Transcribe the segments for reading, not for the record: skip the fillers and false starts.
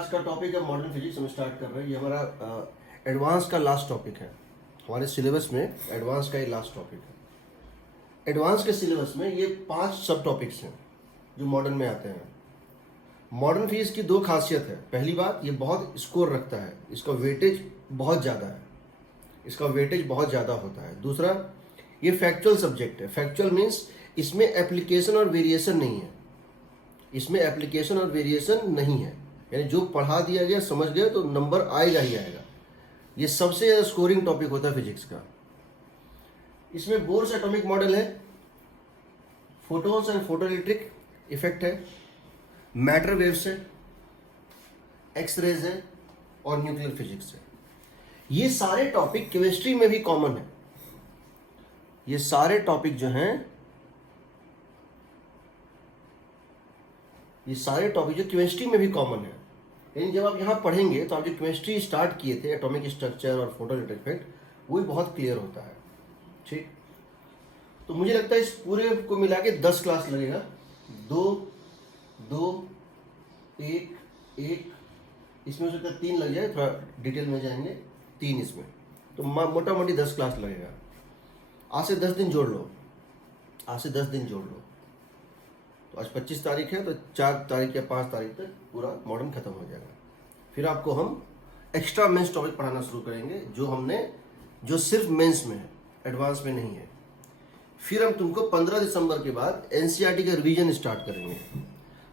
Class का topic है modern physics. हम स्टार्ट कर रहे हैं। ये हमारा एडवांस का लास्ट टॉपिक है। हमारे सिलेबस में एडवांस का ये लास्ट टॉपिक है। एडवांस के सिलेबस में ये 5 सब टॉपिक्स हैं जो मॉडर्न में आते हैं। मॉडर्न फिजिक्स की 2 खासियत है। पहली बात, ये बहुत स्कोर रखता है, इसका वेटेज बहुत ज़्यादा है, इसका वेटेज बहुत ज़्यादा होता है। दूसरा, ये फैक्चुअल सब्जेक्ट है। फैक्चुअल मीन्स इसमें एप्लीकेशन और वेरिएशन नहीं है, इसमें एप्लीकेशन और वेरिएशन नहीं है, यानी जो पढ़ा दिया गया समझ गए तो नंबर आएगा ही आएगा। ये सबसे ज़्यादा स्कोरिंग टॉपिक होता है फिजिक्स का। इसमें बोर्स एटॉमिक मॉडल है, फोटोन्स एंड फोटोइलेक्ट्रिक इफेक्ट है, मैटर वेव्स है, एक्स रेज है और न्यूक्लियर फिजिक्स है। ये सारे टॉपिक केमिस्ट्री में भी कॉमन है। ये सारे टॉपिक जो हैं, ये सारे टॉपिक जो केमिस्ट्री में भी कॉमन है, यानी जब आप यहाँ पढ़ेंगे तो आप जो केमिस्ट्री स्टार्ट किए थे, एटॉमिक स्ट्रक्चर और फोटोइलेक्ट्रिक इफेक्ट, वो भी बहुत क्लियर होता है। ठीक, तो मुझे लगता है इस पूरे को मिला के 10 क्लास लगेगा। 2 2 1 1, इसमें हो सकता है 3 लग जाए, थोड़ा डिटेल में जाएंगे। 3 इसमें, तो मोटा मोटी 10 क्लास लगेगा। आज से 10 दिन जोड़ लो, आज से 10 दिन जोड़ लो। तो आज 25 तारीख है, तो 4 तारीख या 5 तारीख तक पूरा मॉडर्न खत्म हो जाएगा। फिर आपको हम एक्स्ट्रा मेंस टॉपिक पढ़ाना शुरू करेंगे, जो सिर्फ मेंस में है, एडवांस में नहीं है। फिर हम तुमको 15 दिसंबर के बाद एनसीईआरटी का रिवीजन स्टार्ट करेंगे।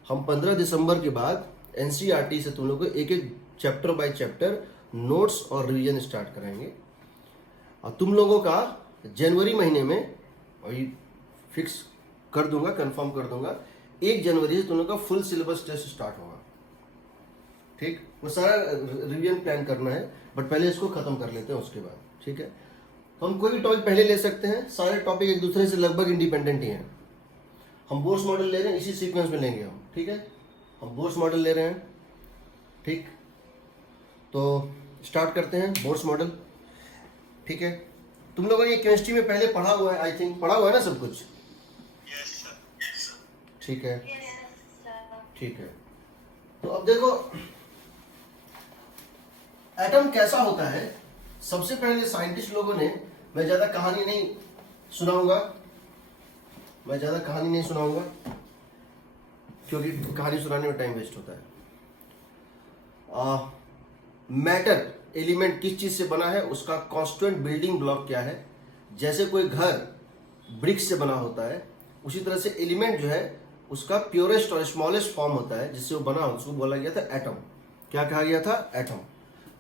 हम 15 दिसंबर के बाद एनसीईआरटी से तुम लोग को एक एक चैप्टर बाय चैप्टर नोट्स और रिवीजन स्टार्ट कराएंगे। और तुम लोगों का जनवरी महीने में, वही फिक्स कर दूंगा, कंफर्म कर दूंगा, 1 जनवरी से तुम लोग का फुल सिलेबस टेस्ट स्टार्ट होगा। ठीक, वो सारा रिवीजन प्लान करना है, बट पहले इसको खत्म कर लेते हैं उसके बाद। ठीक है, तो हम कोई भी टॉपिक पहले ले सकते हैं। सारे टॉपिक एक दूसरे से लगभग इंडिपेंडेंट ही हैं। हम बोर्स मॉडल ले रहे हैं, इसी सीक्वेंस में लेंगे हम। ठीक है, हम बोर्स मॉडल ले रहे हैं। ठीक, तो स्टार्ट करते हैं बोर्स मॉडल। ठीक है, तुम लोगों ने ये केमिस्ट्री में पहले पढ़ा हुआ है, आई थिंक पढ़ा हुआ है ना सब कुछ। ठीक है, ठीक है। तो अब देखो एटम कैसा होता है। सबसे पहले साइंटिस्ट लोगों ने, मैं ज़्यादा कहानी नहीं सुनाऊंगा, क्योंकि कहानी सुनाने में टाइम वेस्ट होता है। मैटर एलिमेंट किस चीज़ से बना है, उसका कॉन्स्टिट्यूएंट बिल्डिंग ब्लॉक क्या है। जैसे कोई घर ब्रिक्स से बना होता है, उसी तरह से एलिमेंट जो है उसका प्योरेस्ट और स्मॉलेस्ट फॉर्म होता है, जिससे वो बना, उसको बोला गया था एटम। क्या कहा गया था? एटम।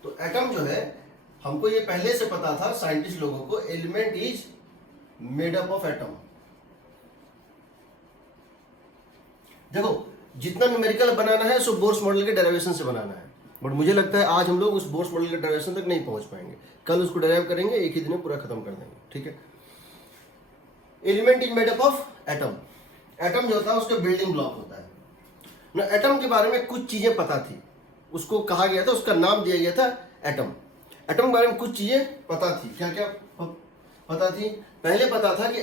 तो एटम जो है, हमको ये पहले से पता था साइंटिस्ट लोगों को, element is made up of atom. देखो, जितना न्यूमेरिकल बनाना है सो बोर्स मॉडल के डेरिवेशन से बनाना है, बट मुझे लगता है आज हम लोग उस बोर्स मॉडल के डेरिवेशन तक नहीं पहुंच पाएंगे। कल उसको डेराइव करेंगे, एक ही दिन में पूरा खत्म कर देंगे। ठीक है, element is made up of atom. Atom जो होता है उसका बिल्डिंग ब्लॉक होता है ना। एटम के बारे में कुछ चीजें पता थी, उसको कहा गया था, उसका नाम दिया गया था एटम। एटम के बारे में कुछ चीजें पता थी। क्या क्या पता थी? पहले पता था कि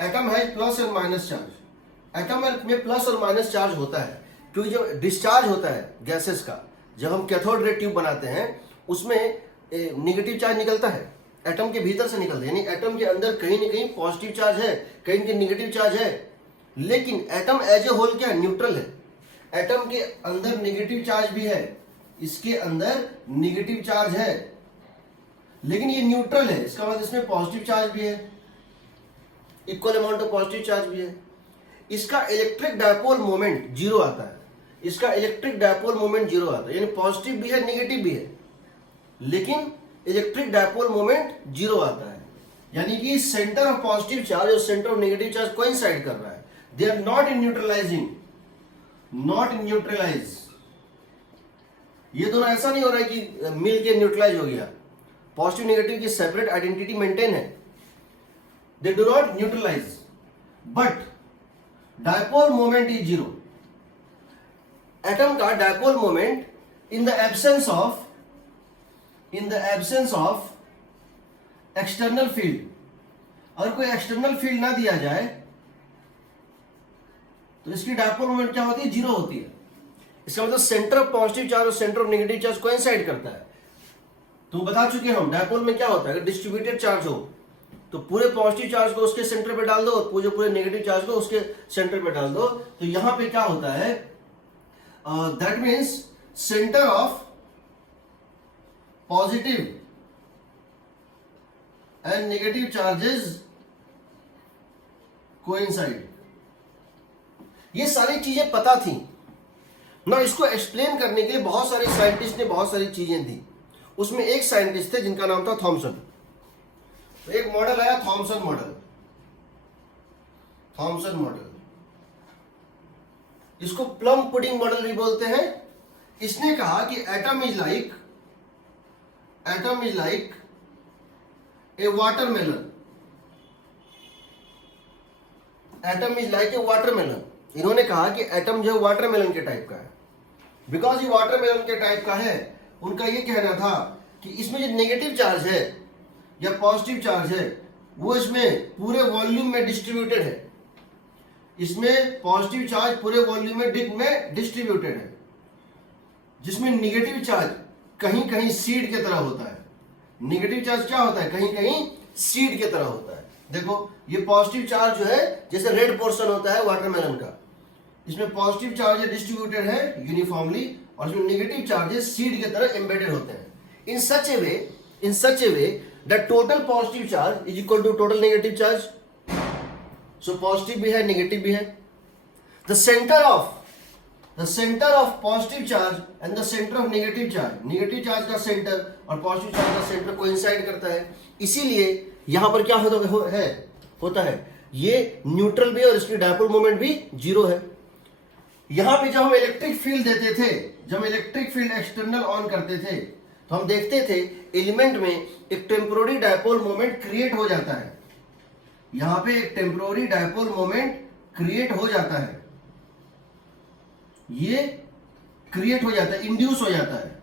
एटम है प्लस और माइनस चार्ज। एटम में प्लस और माइनस चार्ज होता है, क्योंकि जब डिस्चार्ज होता है गैसेस का, जब हम कैथोड रे ट्यूब बनाते हैं, उसमें निगेटिव चार्ज निकलता है, एटम के भीतर से निकलता है। यानी एटम के अंदर कहीं ना कहीं पॉजिटिव चार्ज है, कहीं कहीं निगेटिव चार्ज है। लेकिन एटम एज ए होल क्या है? न्यूट्रल है। एटम के अंदर नेगेटिव चार्ज भी है, इसके अंदर नेगेटिव चार्ज है, लेकिन ये न्यूट्रल है। इसका मतलब इसमें पॉजिटिव चार्ज भी है, equal amount of positive charge भी है। इसका इलेक्ट्रिक डायपोल मोमेंट 0 आता है। इसका इलेक्ट्रिक डायपोल मोमेंट 0 आता है, यानी पॉजिटिव भी है, नेगेटिव भी है, लेकिन इलेक्ट्रिक डायपोल मोमेंट 0 आता है। यानी कि सेंटर ऑफ पॉजिटिव चार्ज और centre of negative charge coincide कर रहा है। They are not in neutralizing, not in neutralize. ये दोनों ऐसा नहीं हो रहा है कि मिल के न्यूट्रलाइज हो गया। पॉजिटिव नेगेटिव की सेपरेट आइडेंटिटी मेंटेन है। They do not neutralise, but dipole moment is 0। Atom का dipole moment in the absence of external field, अगर कोई एक्सटर्नल फील्ड ना दिया जाए तो इसकी डायपोल मोमेंट क्या होती है? 0 होती है। इसका मतलब सेंटर ऑफ पॉजिटिव चार्ज और centre of negative charge coincide करता है। तो बता चुके हम डायपोल में क्या होता है, अगर डिस्ट्रीब्यूटेड चार्ज हो तो पूरे पॉजिटिव चार्ज को उसके सेंटर पे डाल दो और पूरे नेगेटिव चार्ज को उसके सेंटर पे डाल दो। तो यहां पे क्या होता है, that means centre of positive and negative charges coincide. ये सारी चीजें पता थी ना। इसको एक्सप्लेन करने के लिए बहुत सारे साइंटिस्ट ने बहुत सारी चीजें दी। उसमें एक साइंटिस्ट थे जिनका नाम था थॉमसन। तो एक मॉडल आया थॉमसन मॉडल। थॉमसन मॉडल, इसको प्लम पुडिंग मॉडल भी बोलते हैं। इसने कहा कि atom is like a watermelon. Atom is like a watermelon. इन्होंने कहा कि एटम जो है वाटरमेलन के टाइप का है। बिकॉज ये वाटरमेलन के टाइप का है, उनका ये कहना था कि इसमें जो नेगेटिव चार्ज है या पॉजिटिव चार्ज है वो इसमें पूरे वॉल्यूम में डिस्ट्रीब्यूटेड है। इसमें पॉजिटिव चार्ज पूरे वॉल्यूम में डिस्ट्रीब्यूटेड है, जिसमें नेगेटिव चार्ज कहीं कहीं सीड की तरह होता है। नेगेटिव चार्ज क्या होता है, कहीं कहीं सीड की तरह होता है। देखो ये पॉजिटिव चार्ज जो है जैसे रेड पोर्शन होता है वाटरमेलन का, इसमें पॉजिटिव चार्ज डिस्ट्रीब्यूटेड है यूनिफॉर्मली और इसमें नेगेटिव चार्जेस सीड की तरह एम्बेडेड होते हैं। In such a way that total positive charge is equal to total negative charge. So positive भी है नेगेटिव भी है। The centre of positive charge and the centre of negative charge का centre और पॉजिटिव चार्ज का centre coincide करता है। इसीलिए यहां पर क्या होता है ये न्यूट्रल भी और इसकी डायपोल मोमेंट भी जीरो है। यहां पे जब हम इलेक्ट्रिक फील्ड देते थे, जब इलेक्ट्रिक फील्ड एक्सटर्नल ऑन करते थे तो हम देखते थे एलिमेंट में एक टेम्पोररी डायपोल मोमेंट क्रिएट हो जाता है। यहां पे एक टेम्पोररी डायपोल मोमेंट क्रिएट हो जाता है, ये क्रिएट हो जाता है, इंड्यूस हो जाता है।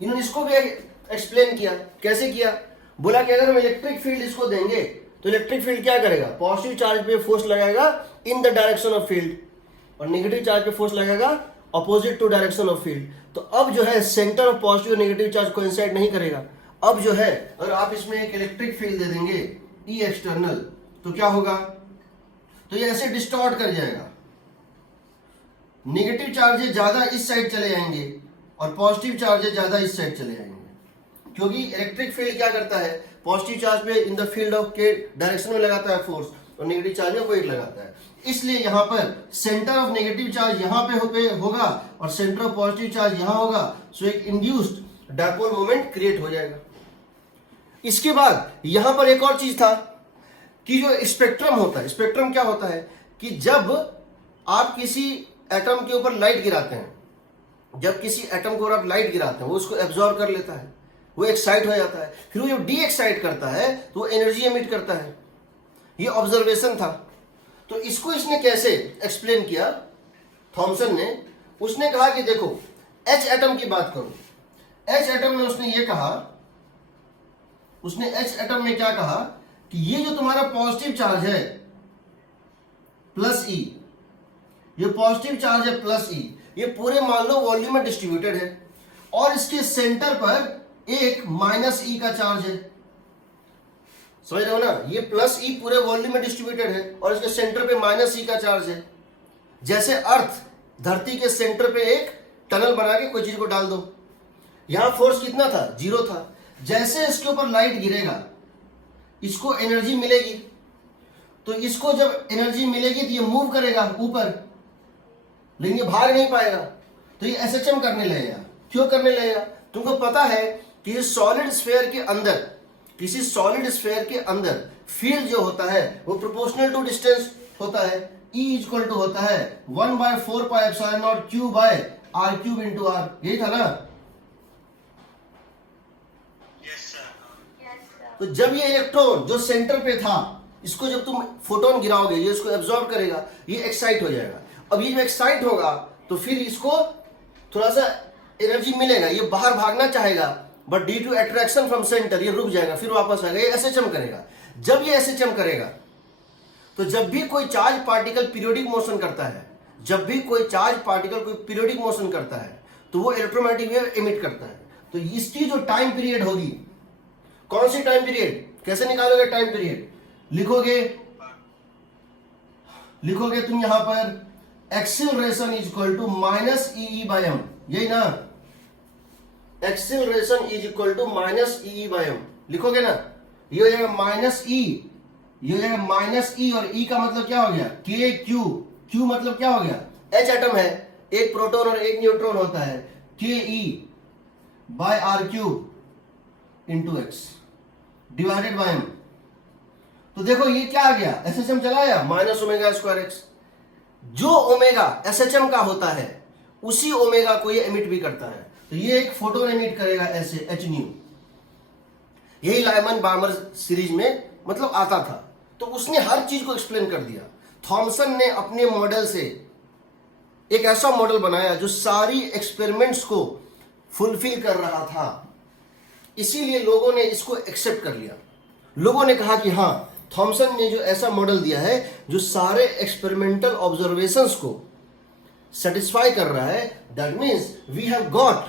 इन्होंने इसको भी एक्सप्लेन किया। कैसे किया, बोला कि अगर हम इलेक्ट्रिक फील्ड इसको देंगे तो इलेक्ट्रिक फील्ड क्या करेगा, पॉजिटिव चार्ज पे फोर्स लगाएगा in the direction of field और नेगेटिव चार्ज पे फोर्स लगाएगा opposite to direction of field. तो अब जो है सेंटर ऑफ पॉजिटिव और नेगेटिव चार्ज कोइंसाइड नहीं करेगा। अब जो है अगर आप इसमें एक इलेक्ट्रिक फील्ड दे देंगे ई एक्सटर्नल तो क्या होगा, तो ये ऐसे डिस्टॉर्ट कर जाएगा। नेगेटिव चार्जेस ज्यादा इस साइड चले जाएंगे और पॉजिटिव चार्जेस ज्यादा इस साइड चले जाएंगे, क्योंकि इलेक्ट्रिक फील्ड क्या करता है, पॉजिटिव चार्ज पे इन द फील्ड ऑफ के डायरेक्शन में लगाता है फोर्स और नेगेटिव चार्ज में वेट लगाता है। इसलिए यहां पर सेंटर ऑफ नेगेटिव चार्ज यहां पे होगा और सेंटर ऑफ पॉजिटिव चार्ज यहां होगा। सो एक इंड्यूस्ड डायपोल मोमेंट क्रिएट हो जाएगा। इसके बाद यहां पर एक और चीज था कि जो स्पेक्ट्रम होता है, स्पेक्ट्रम क्या होता है कि जब आप किसी एटम के ऊपर लाइट गिराते हैं, जब किसी एटम के ऊपर आप लाइट गिराते हैं वो उसको एब्जॉर्ब कर लेता है, वो एक्साइट हो जाता है, फिर वो जब डी एक्साइट करता है तो वो एनर्जी एमिट करता है। ये ऑब्जर्वेशन था। तो इसको इसने कैसे एक्सप्लेन किया थॉमसन ने, उसने कहा कि देखो एच एटम की बात करो। एच एटम में उसने ये कहा, उसने एच एटम में क्या कहा कि ये जो तुम्हारा पॉजिटिव चार्ज है प्लस ई, ये पॉजिटिव चार्ज है प्लस ई, ये पूरे मान लो वॉल्यूम में डिस्ट्रीब्यूटेड है और इसके सेंटर पर एक माइनस ई का चार्ज है। समझ रहे हो ना, ये प्लस ई पूरे वॉल्यूम में डिस्ट्रीब्यूटेड है और इसके सेंटर पे माइनस ई का चार्ज है। जैसे अर्थ, धरती के सेंटर पे एक टनल बना के कोई चीज को डाल दो, यहां फोर्स कितना था, जीरो था। जैसे इसके ऊपर लाइट गिरेगा इसको एनर्जी मिलेगी, तो इसको जब एनर्जी मिलेगी तो ये मूव करेगा ऊपर, लेकिन ये भाग नहीं पाएगा। तो ये एसएचएम करने लगेगा। क्यों करने लगेगा, तुमको पता है कि सॉलिड स्फीयर के अंदर, किसी सॉलिड स्फीयर के अंदर फील्ड जो होता है वो प्रोपोर्शनल टू डिस्टेंस होता है। E इक्वल टू होता है 1/4 pi epsilon not Q by R cube into R। यही था ना। तो जब ये इलेक्ट्रॉन जो सेंटर पे था, इसको जब तुम फोटोन गिराओगे ये इसको एब्जॉर्ब करेगा, ये एक्साइट हो जाएगा। अब ये जब एक्साइट होगा तो फिर इसको थोड़ा सा एनर्जी मिलेगा, ये बाहर भागना चाहेगा but due to attraction from centre ये रुक जाएगा, फिर वापस आएगा, ये एसएचएम करेगा। जब ये एसएचएम करेगा तो जब भी कोई चार्ज पार्टिकल पीरियोडिक मोशन करता है, जब भी कोई चार्ज पार्टिकल कोई पीरियोडिक मोशन करता है तो वो इलेक्ट्रोमैग्नेटिक वेव एमिट करता है। तो इसकी जो टाइम पीरियड होगी, कौन सी टाइम पीरियड, कैसे निकालोगे टाइम पीरियड, लिखोगे तुम यहां पर acceleration is equal to minus E by M, यही ना, acceleration is equal to minus E by M, लिखोगे ना, ये हो जाएगा माइनस ई, ये हो जाएगा माइनस ई, और ई का मतलब क्या हो गया, के क्यू, क्यू मतलब क्या हो गया, एच एटम है, एक प्रोटॉन और एक न्यूट्रॉन होता है, K E by R cube into X divided by M. तो देखो ये क्या आ गया, एसएचएम चला गया, माइनस ओमेगा स्क्वायर एक्स। जो ओमेगा एसएचएम का होता है उसी ओमेगा को ये एमिट भी करता है। तो ये एक फोटोन एमिट करेगा ऐसे एच न्यू, यही लाइमन बार्मर सीरीज में मतलब आता था। तो उसने हर चीज को एक्सप्लेन कर दिया। थॉमसन ने अपने मॉडल से एक ऐसा मॉडल बनाया जो सारी एक्सपेरिमेंट्स को फुलफिल कर रहा था, इसीलिए लोगों ने इसको एक्सेप्ट कर लिया। लोगों ने कहा कि हाँ, थॉमसन ने जो ऐसा मॉडल दिया है जो सारे एक्सपेरिमेंटल ऑब्जर्वेशंस को सेटिस्फाई कर रहा है, that means we have got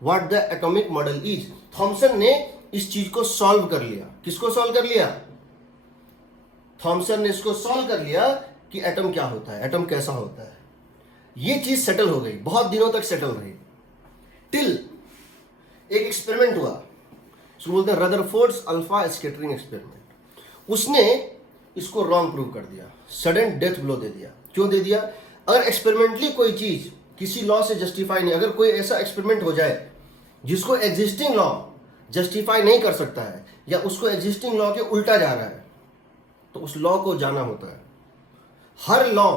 what the atomic model is. Thomson ने इस चीज को सॉल्व कर लिया। किसको सॉल्व कर लिया? थॉमसन ने इसको सॉल्व कर लिया कि एटम क्या होता है, एटम कैसा होता है। ये चीज सेटल हो गई, बहुत दिनों तक सेटल रही, टिल एक एक्सपेरिमेंट हुआ, उसको बोलते हैं रदरफोर्ड्स अल्फा स्कैटरिंग एक्सपेरिमेंट। उसने इसको रॉन्ग प्रूव कर दिया, सडन डेथ ब्लो दे दिया। क्यों दे दिया? अगर एक्सपेरिमेंटली कोई चीज किसी लॉ से जस्टिफाई नहीं, अगर कोई ऐसा एक्सपेरिमेंट हो जाए जिसको एग्जिस्टिंग लॉ जस्टिफाई नहीं कर सकता है या उसको एग्जिस्टिंग लॉ के उल्टा जा रहा है, तो उस लॉ को जाना होता है। हर लॉ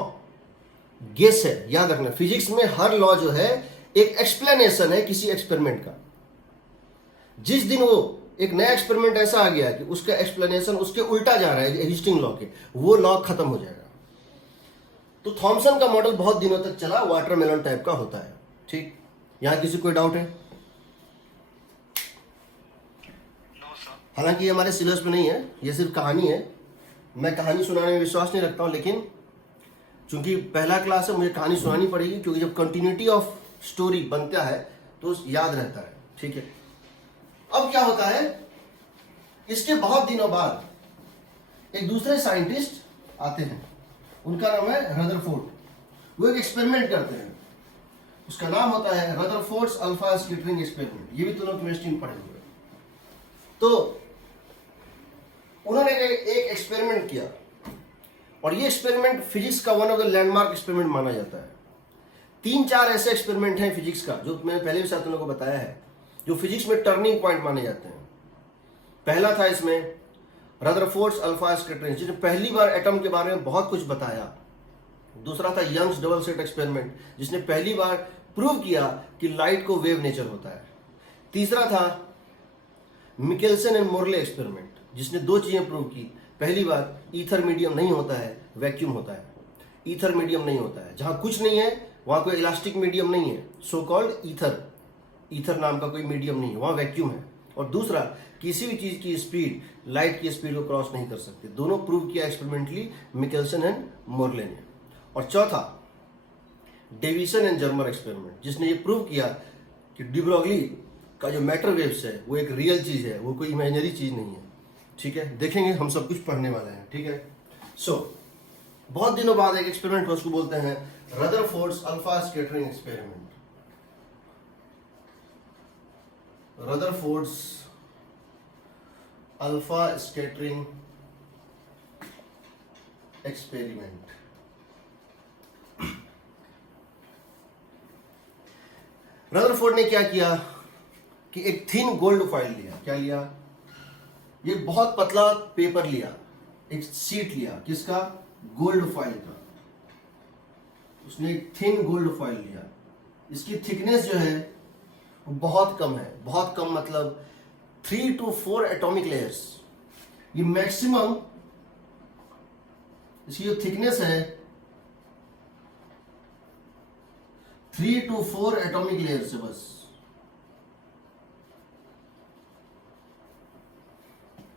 गेस है, याद रखना, फिजिक्स में हर लॉ जो है एक एक्सप्लेनेशन है किसी एक्सपेरिमेंट का। जिस दिन वो एक नया एक्सपेरिमेंट ऐसा आ गया कि उसका एक्सप्लेनेशन उसके उल्टा जा रहा है एग्जिस्टिंग लॉ के, वो लॉ खत्म हो जाएगा। तो थॉमसन का मॉडल बहुत दिनों तक चला, वाटरमेलन टाइप का होता है। ठीक, यहां किसी कोई डाउट है? हालांकि ये हमारे सिलेबस में नहीं है, ये सिर्फ कहानी है। मैं कहानी सुनाने में विश्वास नहीं रखता हूं, लेकिन चूंकि पहला क्लास है मुझे कहानी सुनानी पड़ेगी, क्योंकि जब कंटिन्यूटी ऑफ स्टोरी बनता है तो याद रहता है। ठीक है, अब क्या होता है, इसके बहुत दिनों बाद एक दूसरे साइंटिस्ट आते हैं, उनका नाम है रदरफोर्ड। वो एक एक्सपेरिमेंट करते हैं, उसका नाम होता है रदरफोर्ड्स अल्फा स्कैटरिंग एक्सपेरिमेंट। ये भी तुम लोग केमिस्ट्री में पढ़े हुए। तो उन्होंने एक एक्सपेरिमेंट किया, और ये एक्सपेरिमेंट फिजिक्स का one of the landmark experiment माना जाता है। 3-4 ऐसे एक्सपेरिमेंट हैं फिजिक्स का, जो मैंने पहले भी साथ तुम लोगों को बताया है, जो फिजिक्स में टर्निंग पॉइंट माने जाते हैं। पहला था इसमें रदरफोर्ड्स अल्फा स्कैटरिंग, जिसने पहली बार एटम के बारे में बहुत कुछ बताया। दूसरा था यंग्स डबल स्लिट एक्सपेरिमेंट, जिसने पहली बार प्रूव किया कि लाइट को वेव नेचर होता है। तीसरा था मिकेल्सन एंड मोरले एक्सपेरिमेंट, जिसने 2 चीजें प्रूव की। पहली बार ईथर मीडियम नहीं होता है, वैक्यूम होता है। ईथर मीडियम नहीं होता है, जहां कुछ नहीं है वहां कोई इलास्टिक मीडियम नहीं है, सो कॉल्ड ईथर। ईथर नाम का कोई मीडियम नहीं है, वहां वैक्यूम है। और दूसरा, किसी भी चीज की स्पीड लाइट की स्पीड को क्रॉस नहीं कर सकती। दोनों प्रूव किया एक्सपेरिमेंटली मिकेल्सन एंड मोरले ने। और चौथा डेविसन एंड जर्मर एक्सपेरिमेंट, जिसने ये प्रूव किया कि डिब्रोगली का जो मैटर वेव्स है वो एक रियल चीज है, वो कोई इमेजिनरी चीज नहीं है। ठीक है, देखेंगे, हम सब कुछ पढ़ने वाले हैं। ठीक है, सो बहुत दिनों बाद एक एक्सपेरिमेंट उसको बोलते हैं Rutherford's alpha scattering experiment. Rutherford's alpha scattering experiment. Rutherford ने क्या किया कि एक थिन गोल्ड फॉइल लिया। क्या लिया? ये बहुत पतला पेपर लिया, एक सीट लिया, किसका? गोल्ड फॉइल का। उसने एक थिन गोल्ड फॉइल लिया। इसकी थिकनेस जो है वो बहुत कम है, बहुत कम मतलब 3 to 4 एटॉमिक लेयर्स। ये मैक्सिमम इसकी जो थिकनेस है 3 to 4 एटॉमिक लेयर्स है बस।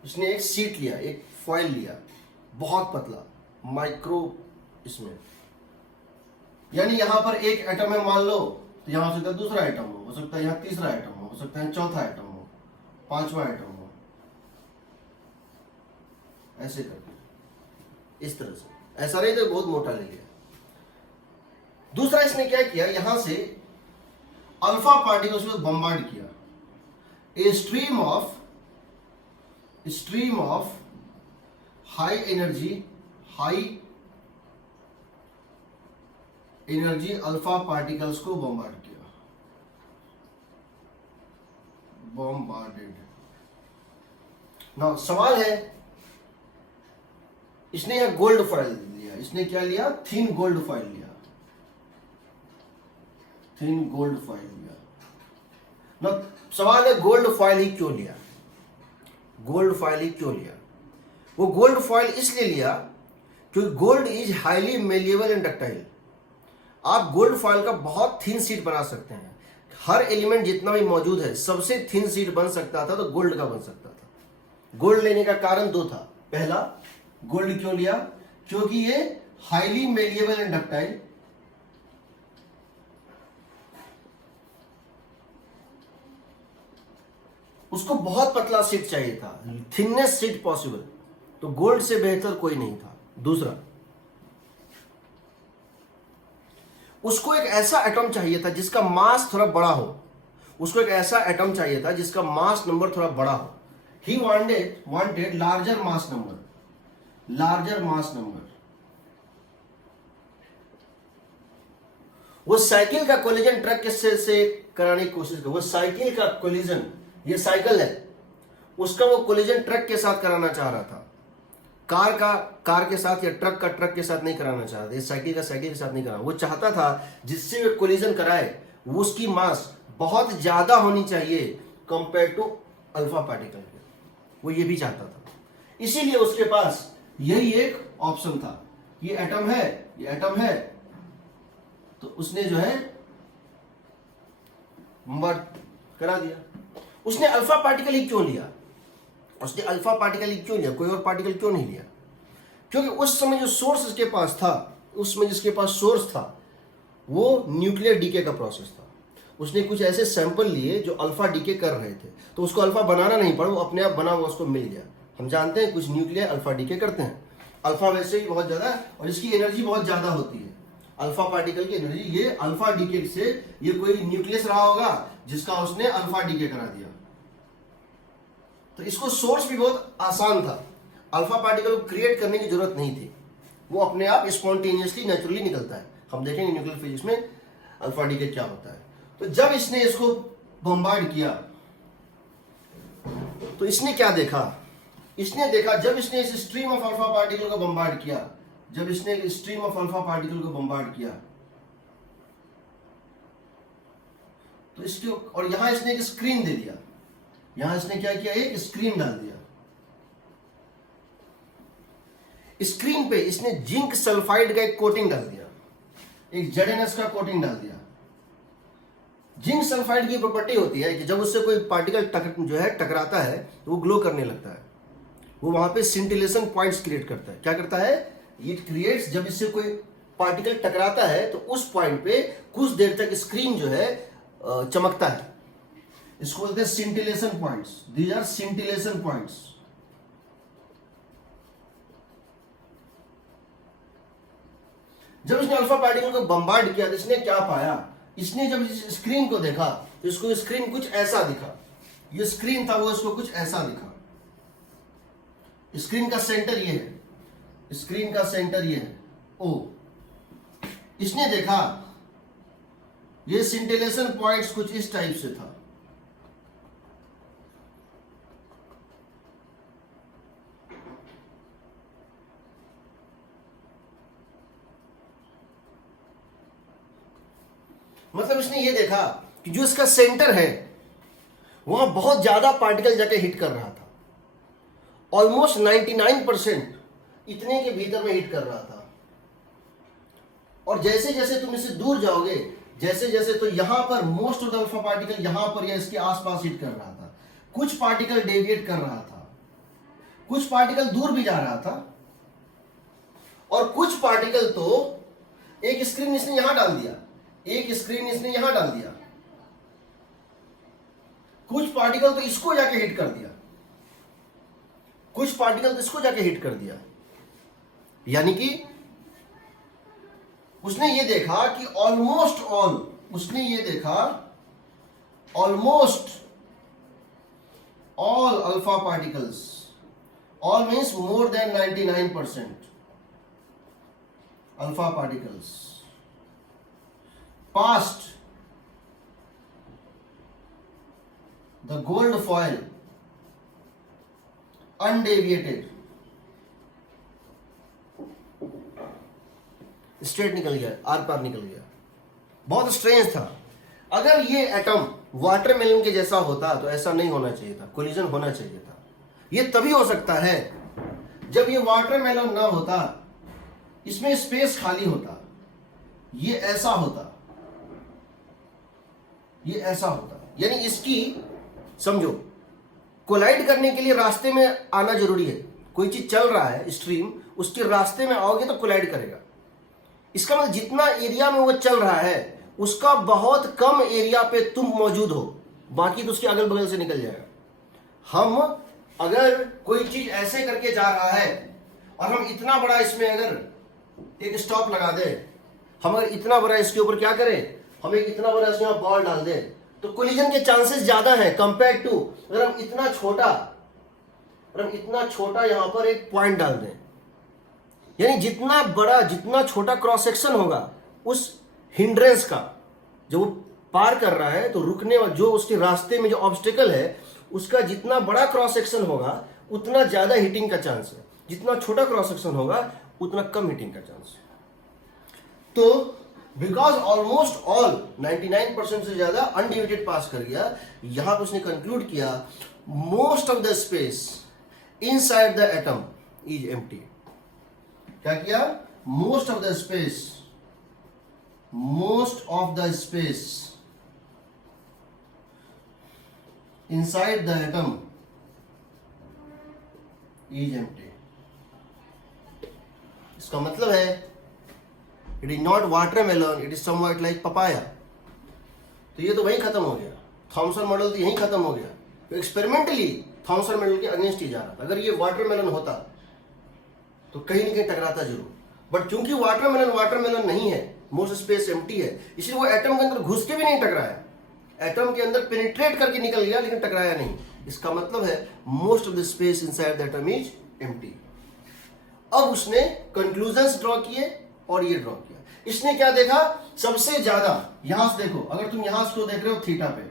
इसने एक सीट लिया, एक फॉइल लिया, बहुत पतला, माइक्रो इसमें यानी यहां पर एक एटम है मान लो, तो यहां हो सकता है दूसरा एटम हो सकता है यहां तीसरा एटम हो सकता है चौथा एटम हो, पांचवा एटम हो, ऐसे करके इस तरह से। ऐसा नहीं तो बहुत मोटा ले लिया। दूसरा इसने क्या किया, यहां से अल्फा पार्टिकल्स को बम्बार्ड किया। A stream of high energy alpha particles को बम्बार्ड किया, बॉम्बार्डेड। ना सवाल है, इसने यहां गोल्ड फॉइल लिया, इसने क्या लिया, थिन गोल्ड फॉइल लिया, थिन गोल्ड फॉइल लिया ना। सवाल है गोल्ड फॉइल ही क्यों लिया, गोल्ड फॉइल ही क्यों लिया। वो गोल्ड फॉइल इसलिए लिया क्योंकि gold is highly malleable and ductile. आप गोल्ड फॉइल का बहुत थिन शीट बना सकते हैं। हर एलिमेंट जितना भी मौजूद है सबसे थिन शीट बन सकता था तो गोल्ड का बन सकता था। गोल्ड लेने का कारण दो था। पहला, गोल्ड क्यों लिया, क्योंकि ये हाईली मेलिएबल एंड डक्टाइल, उसको बहुत पतला शीट चाहिए था, थिननेस शीट पॉसिबल, तो गोल्ड से बेहतर कोई नहीं था। दूसरा, उसको एक ऐसा एटम चाहिए था जिसका मास थोड़ा बड़ा हो, उसको एक ऐसा एटम चाहिए था जिसका मास नंबर थोड़ा बड़ा हो। He wanted larger mass number, वो साइकिल का कोलिजन ट्रक के से कराने की कोशिश कर, वो साइकिल का कोलिजन, ये साइकिल है उसका वो कोलिजन ट्रक के साथ कराना चाह रहा था। कार के साथ या ट्रक का ट्रक के साथ नहीं कराना चाह रहा था, साइकिल का साइकिल के साथ नहीं कराना। वो चाहता था जिससे वे कोलिजन कराए वो उसकी मास बहुत ज्यादा होनी चाहिए कंपेयर टू अल्फा पार्टिकल के, वो ये भी चाहता था। इसीलिए उसके पास यही एक ऑप्शन था, ये एटम है, तो उसने जो है बम्बार्ड करा दिया। उसने अल्फा पार्टिकल ही क्यों लिया, कोई और पार्टिकल क्यों नहीं लिया, क्योंकि उस समय जो सोर्स इसके पास था, उसमें जिसके पास सोर्स था वो न्यूक्लियर डीके का प्रोसेस था। उसने कुछ ऐसे सैंपल लिए जो अल्फा डीके कर रहे थे, तो उसको अल्फा बनाना नहीं पड़ा, वो अपने आप बना हुआ उसको मिल गया। हम जानते हैं कुछ न्यूक्लियर अल्फा डीके करते हैं, अल्फा वैसे ही बहुत ज्यादा और इसकी एनर्जी बहुत ज्यादा होती है, अल्फा पार्टिकल की एनर्जी। ये अल्फा डीके से ये कोई न्यूक्लियस रहा होगा जिसका उसने अल्फा डीके करा दिया, तो इसको सोर्स भी बहुत आसान था, अल्फा पार्टिकल को क्रिएट करने की जरूरत नहीं थी, वो अपने आप स्पॉन्टेनियसली नेचुरली निकलता है। हम देखेंगे न्यूक्लियर फिजिक्स में अल्फा डीके क्या होता है। तो जब इसने इसको बम्बार्ड किया तो इसने क्या देखा, इसने देखा जब इसने इस स्ट्रीम ऑफ अल्फा पार्टिकल को बम्बार्ड किया, तो इसके और यहां इसने एक स्क्रीन दे दिया, यहां इसने क्या किया, एक स्क्रीन डाल दिया। स्क्रीन पे इसने जिंक सल्फाइड का एक कोटिंग डाल दिया, एक ZnS का कोटिंग डाल दिया। जिंक सल्फाइड की प्रॉपर्टी होती है कि जब उससे कोई पार्टिकल टकराता है तो वो ग्लो करने लगता है, वो वहां पे सिंटिलेशन पॉइंट्स क्रिएट करता है। क्या करता है, इट क्रिएट्स, जब इससे कोई पार्टिकल टकराता है तो उस पॉइंट पे कुछ देर तक स्क्रीन जो है चमकता है, इसको बोलते हैं scintillation points. These are scintillation points. जब इसने अल्फा पार्टिकल को बम्बार्ड किया तो इसने क्या पाया, इसने जब इस स्क्रीन को देखा तो इसको स्क्रीन कुछ ऐसा दिखा, ये स्क्रीन था वो इसको कुछ ऐसा दिखा। स्क्रीन का सेंटर ये है, ओ। इसने देखा ये सिंटिलेशन पॉइंट्स कुछ इस टाइप से था, मतलब इसने ये देखा कि जो इसका सेंटर है वहां बहुत ज्यादा पार्टिकल जाके हिट कर रहा था, ऑलमोस्ट 99% इतने के भीतर में हिट कर रहा था। और जैसे जैसे तुम इससे दूर जाओगे, जैसे जैसे, तो यहां पर most of the alpha particle यहां पर या इसके आसपास हिट कर रहा था। कुछ पार्टिकल डेविएट कर रहा था, कुछ पार्टिकल दूर भी जा रहा था, और कुछ पार्टिकल तो एक स्क्रीन इसने यहां डाल दिया, एक स्क्रीन इसने यहां डाल दिया, कुछ पार्टिकल तो इसको जाके हिट कर दिया, कुछ पार्टिकल तो इसको जाके हिट कर दिया। यानी कि उसने ये देखा कि ऑलमोस्ट ऑल, उसने ये देखा almost all alpha particles, all means more than 99% alpha particles passed the gold foil undeviated, straight निकल गया, आर पार निकल गया। बहुत स्ट्रेंज था। अगर ये एटम वाटरमेलन के जैसा होता तो ऐसा नहीं होना चाहिए था, कोलिजन होना चाहिए था। ये तभी हो सकता है जब ये वाटरमेलन ना होता, इसमें स्पेस खाली होता, ये ऐसा होता, ये ऐसा होता। यानी इसकी समझो, कोलाइड करने के लिए रास्ते में आना जरूरी है। कोई चीज चल रहा है स्ट्रीम, उसके रास्ते में आओगे तो कोलाइड करेगा। इसका मतलब जितना एरिया में वो चल रहा है उसका बहुत कम एरिया पे तुम मौजूद हो, बाकी तो उसके अगल बगल से निकल जाएगा। हम अगर कोई चीज ऐसे करके जा रहा है और हम इतना बड़ा इसमें अगर एक स्टॉप लगा दे, हम अगर इतना बड़ा इसके ऊपर क्या करें, हम एक इतना बड़ा इसमें बॉल डाल दें, तो कोलिजन के चांसेस ज्यादा है कंपेयर टू अगर हम इतना छोटा यहां पर एक पॉइंट डाल दें। यानी जितना बड़ा, जितना छोटा क्रॉस सेक्शन होगा उस हिंड्रेंस का, जो वो पार कर रहा है तो रुकने वाला, जो उसके रास्ते में जो ऑब्स्टिकल है उसका जितना बड़ा क्रॉस सेक्शन होगा उतना ज्यादा हिटिंग का चांस है, जितना छोटा क्रॉस सेक्शन होगा उतना कम हिटिंग का चांस है। तो बिकॉज ऑलमोस्ट ऑल 99% से ज्यादा अनडिवाइडेड पास कर गया, यहां पर उसने कंक्लूड किया most of the space inside the atom is empty. क्या किया? Most of the space inside the atom is empty। इसका मतलब है it is not watermelon, it is somewhat like papaya. तो ये तो वहीं खत्म हो गया, थॉमसन मॉडल तो यहीं खत्म हो गया। तो एक्सपेरिमेंटली थॉमसन मॉडल के अगेंस्ट ही जा रहा था। अगर ये वाटरमेलन होता तो कहीं न कहीं टकराता जरूर, बट चूंकि वाटरमेलन नहीं है, मोस्ट स्पेस एम्प्टी है, इसलिए वो एटम के अंदर घुस के भी नहीं टकराया, एटम के अंदर पेनिट्रेट करके निकल गया लेकिन टकराया नहीं। इसका मतलब है most of the space inside the atom is empty. अब उसने कंक्लूजन्स ड्रॉ किए और ये ड्रॉ किया। इसने क्या देखा? सबसे ज्यादा, यहां से देखो, अगर तुम यहां से देख रहे हो थीटा पे,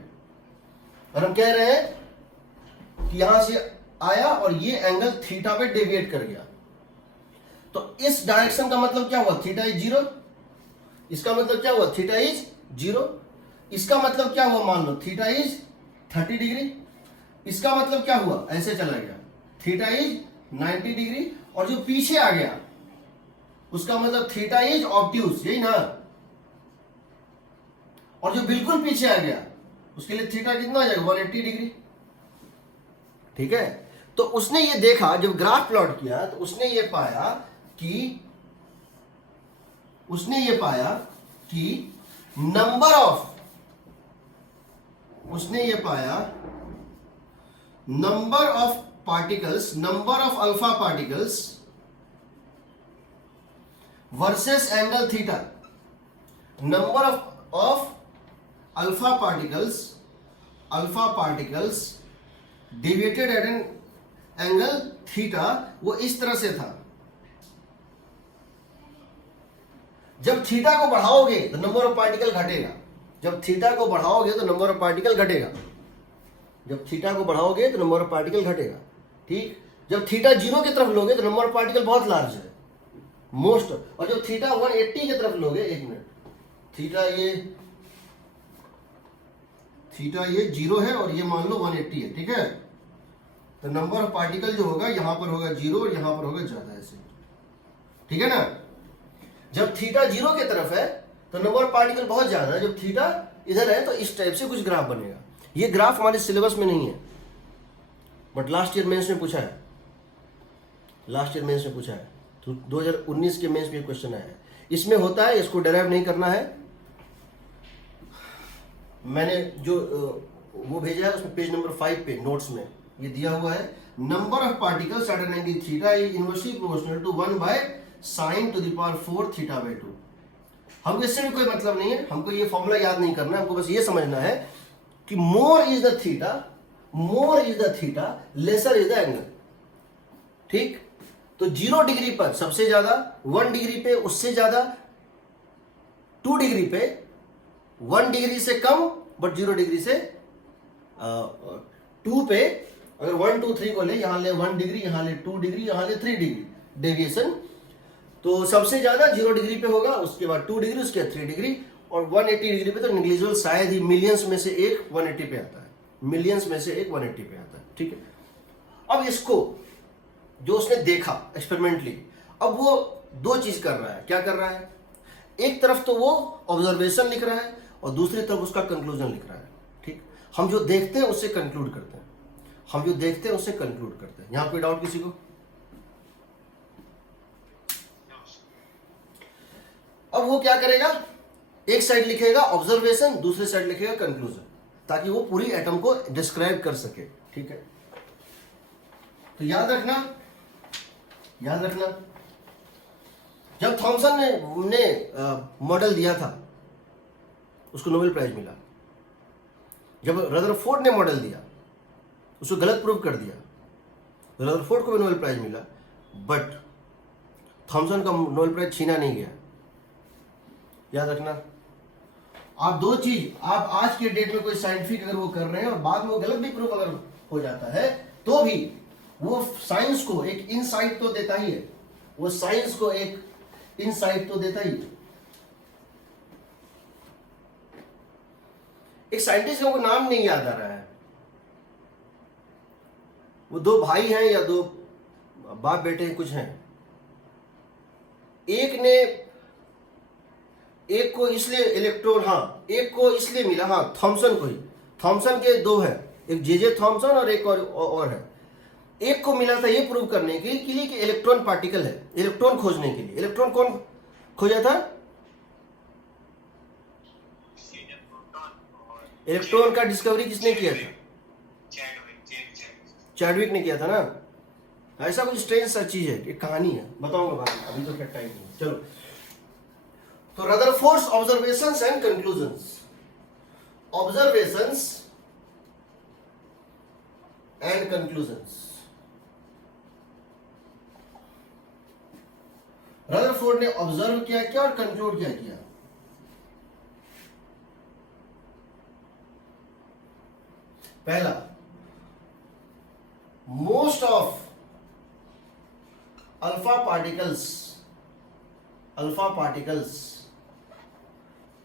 और हम कह रहे हैं कि यहां से आया और ये एंगल थीटा पे डेविएट कर गया, तो इस डायरेक्शन का मतलब क्या हुआ? Theta is 0। इसका मतलब क्या हुआ? Theta is 0। इसका मतलब क्या हुआ? मान लो थीटा इज 30 डिग्री। इसका मतलब क्या हुआ? ऐसे चला गया, थीटा इज 90 डिग्री। और जो पीछे आ गया उसका मतलब थीटा इज ऑब्ट्यूज, यही ना। और जो बिल्कुल पीछे आ गया उसके लिए थीटा कितना आ जाएगा? 180 डिग्री। ठीक है। तो उसने ये देखा, जब ग्राफ प्लॉट किया तो उसने ये पाया कि number of particles, number of alpha particles versus angle theta, number of alpha particles deviated at an angle theta, वो इस तरह से था। जब थीटा को बढ़ाओगे तो नंबर ऑफ पार्टिकल घटेगा, जब थीटा को बढ़ाओगे तो नंबर ऑफ पार्टिकल घटेगा, जब थीटा को बढ़ाओगे तो नंबर ऑफ पार्टिकल घटेगा। ठीक। जब थीटा 0 की तरफ लोगे तो नंबर ऑफ पार्टिकल बहुत लार्ज है, मोस्ट। और जब थीटा 180 की तरफ लोगे, एक मिनट, थीटा ये 0 है और ये मान लो 180 है। ठीक है। तो नंबर ऑफ पार्टिकल जो होगा यहां पर होगा 0 और यहां पर होगा ज्यादा, ऐसे। ठीक है ना। जब थीटा 0 की तरफ है तो नंबर ऑफ पार्टिकल बहुत ज्यादा है, जब थीटा इधर है तो इस टाइप से कुछ ग्राफ बनेगा। ये ग्राफ हमारे सिलेबस में नहीं है, बट लास्ट ईयर मेंस में पूछा है, तो 2019 के मेंस में क्वेश्चन आया है। इसमें होता है, इसको डेराइव नहीं करना है। मैंने जो वो भेजा है उसमें पेज नंबर 5 पे नोट्स में ये दिया हुआ है, number of particles at an angle theta is inversely proportional to 1/sin⁴ θ/2। हमको इससे भी कोई मतलब नहीं है, हमको ये फॉर्मूला याद नहीं करना है, हमको बस ये समझना है कि more is the theta lesser is the angle. ठीक, तो 0 डिग्री पर सबसे ज्यादा, 1 डिग्री पे उससे ज्यादा, 2 डिग्री पे 1 डिग्री से कम, बट 0 डिग्री से 2 पे, अगर 1 2 3 को ले, यहां ले 1 डिग्री, यहां ले 2 डिग्री, यहां ले 3 डिग्री डेविएशन, तो सबसे ज्यादा 0 डिग्री पे होगा, उसके बाद 2 डिग्री, उसके बाद 3 डिग्री, और 180 डिग्री पे तो नेग्लिजिबल शायद ही मिलियंस में से एक 180 पे आता है, मिलियंस में से एक 180 पे आता है। ठीक है, अब इसको जो उसने देखा एक्सपेरिमेंटली, अब वो दो चीज कर रहा है। क्या कर रहा है? एक तरफ तो वो ऑब्जर्वेशन लिख रहा है और दूसरी तरफ उसका कंक्लूजन लिख रहा है। ठीक, हम जो देखते हैं उससे कंक्लूड करते हैं, हम जो देखते हैं उससे कंक्लूड करते हैं। यहां कोई डाउट किसी को? अब वो क्या करेगा, एक साइड लिखेगा ऑब्जर्वेशन, दूसरी साइड लिखेगा कंक्लूजन, ताकि वो पूरी एटम को डिस्क्राइब कर सके। ठीक है, तो याद रखना जब थॉमसन ने मॉडल दिया था उसको नोबेल प्राइज मिला। जब रदरफोर्ड ने मॉडल दिया उसको गलत प्रूव कर दिया, रदरफोर्ड को भी नोबेल प्राइज मिला, बट थॉमसन का नोबेल प्राइज छीना नहीं गया। याद रखना, आप दो चीज, आप आज के डेट में कोई साइंटिफिक अगर वो कर रहे हैं और बाद में वो गलत भी प्रूफ अगर हो जाता है, तो भी वो साइंस को एक इनसाइट तो देता ही है, वो साइंस को एक इनसाइट तो देता ही है। एक साइंटिस्ट का नाम नहीं याद आ रहा है, वो दो भाई हैं या दो बाप बेटे कुछ हैं, एक को इसलिए इलेक्ट्रॉन, हाँ एक को इसलिए मिला, हाँ थॉमसन को ही, थॉमसन के दो है, एक जे थॉमसन और एक और है। एक को मिला था ये प्रूव करने के लिए कि इलेक्ट्रॉन पार्टिकल है, इलेक्ट्रॉन खोजने के लिए। इलेक्ट्रॉन कौन खोजा था? इलेक्ट्रॉन का डिस्कवरी किसने किया था? चैडविक ने किया था ना। ऐसा कुछ स्ट्रेंज सा चीज है, एक कहानी है, बताऊंगा बाद में, अभी तो क्या टाइम नहीं। चलो, तो Rutherford's observations and conclusions, observations and conclusions. Rutherford ने ऑब्जर्व किया और कंक्लूड क्या किया? पहला, most of alpha particles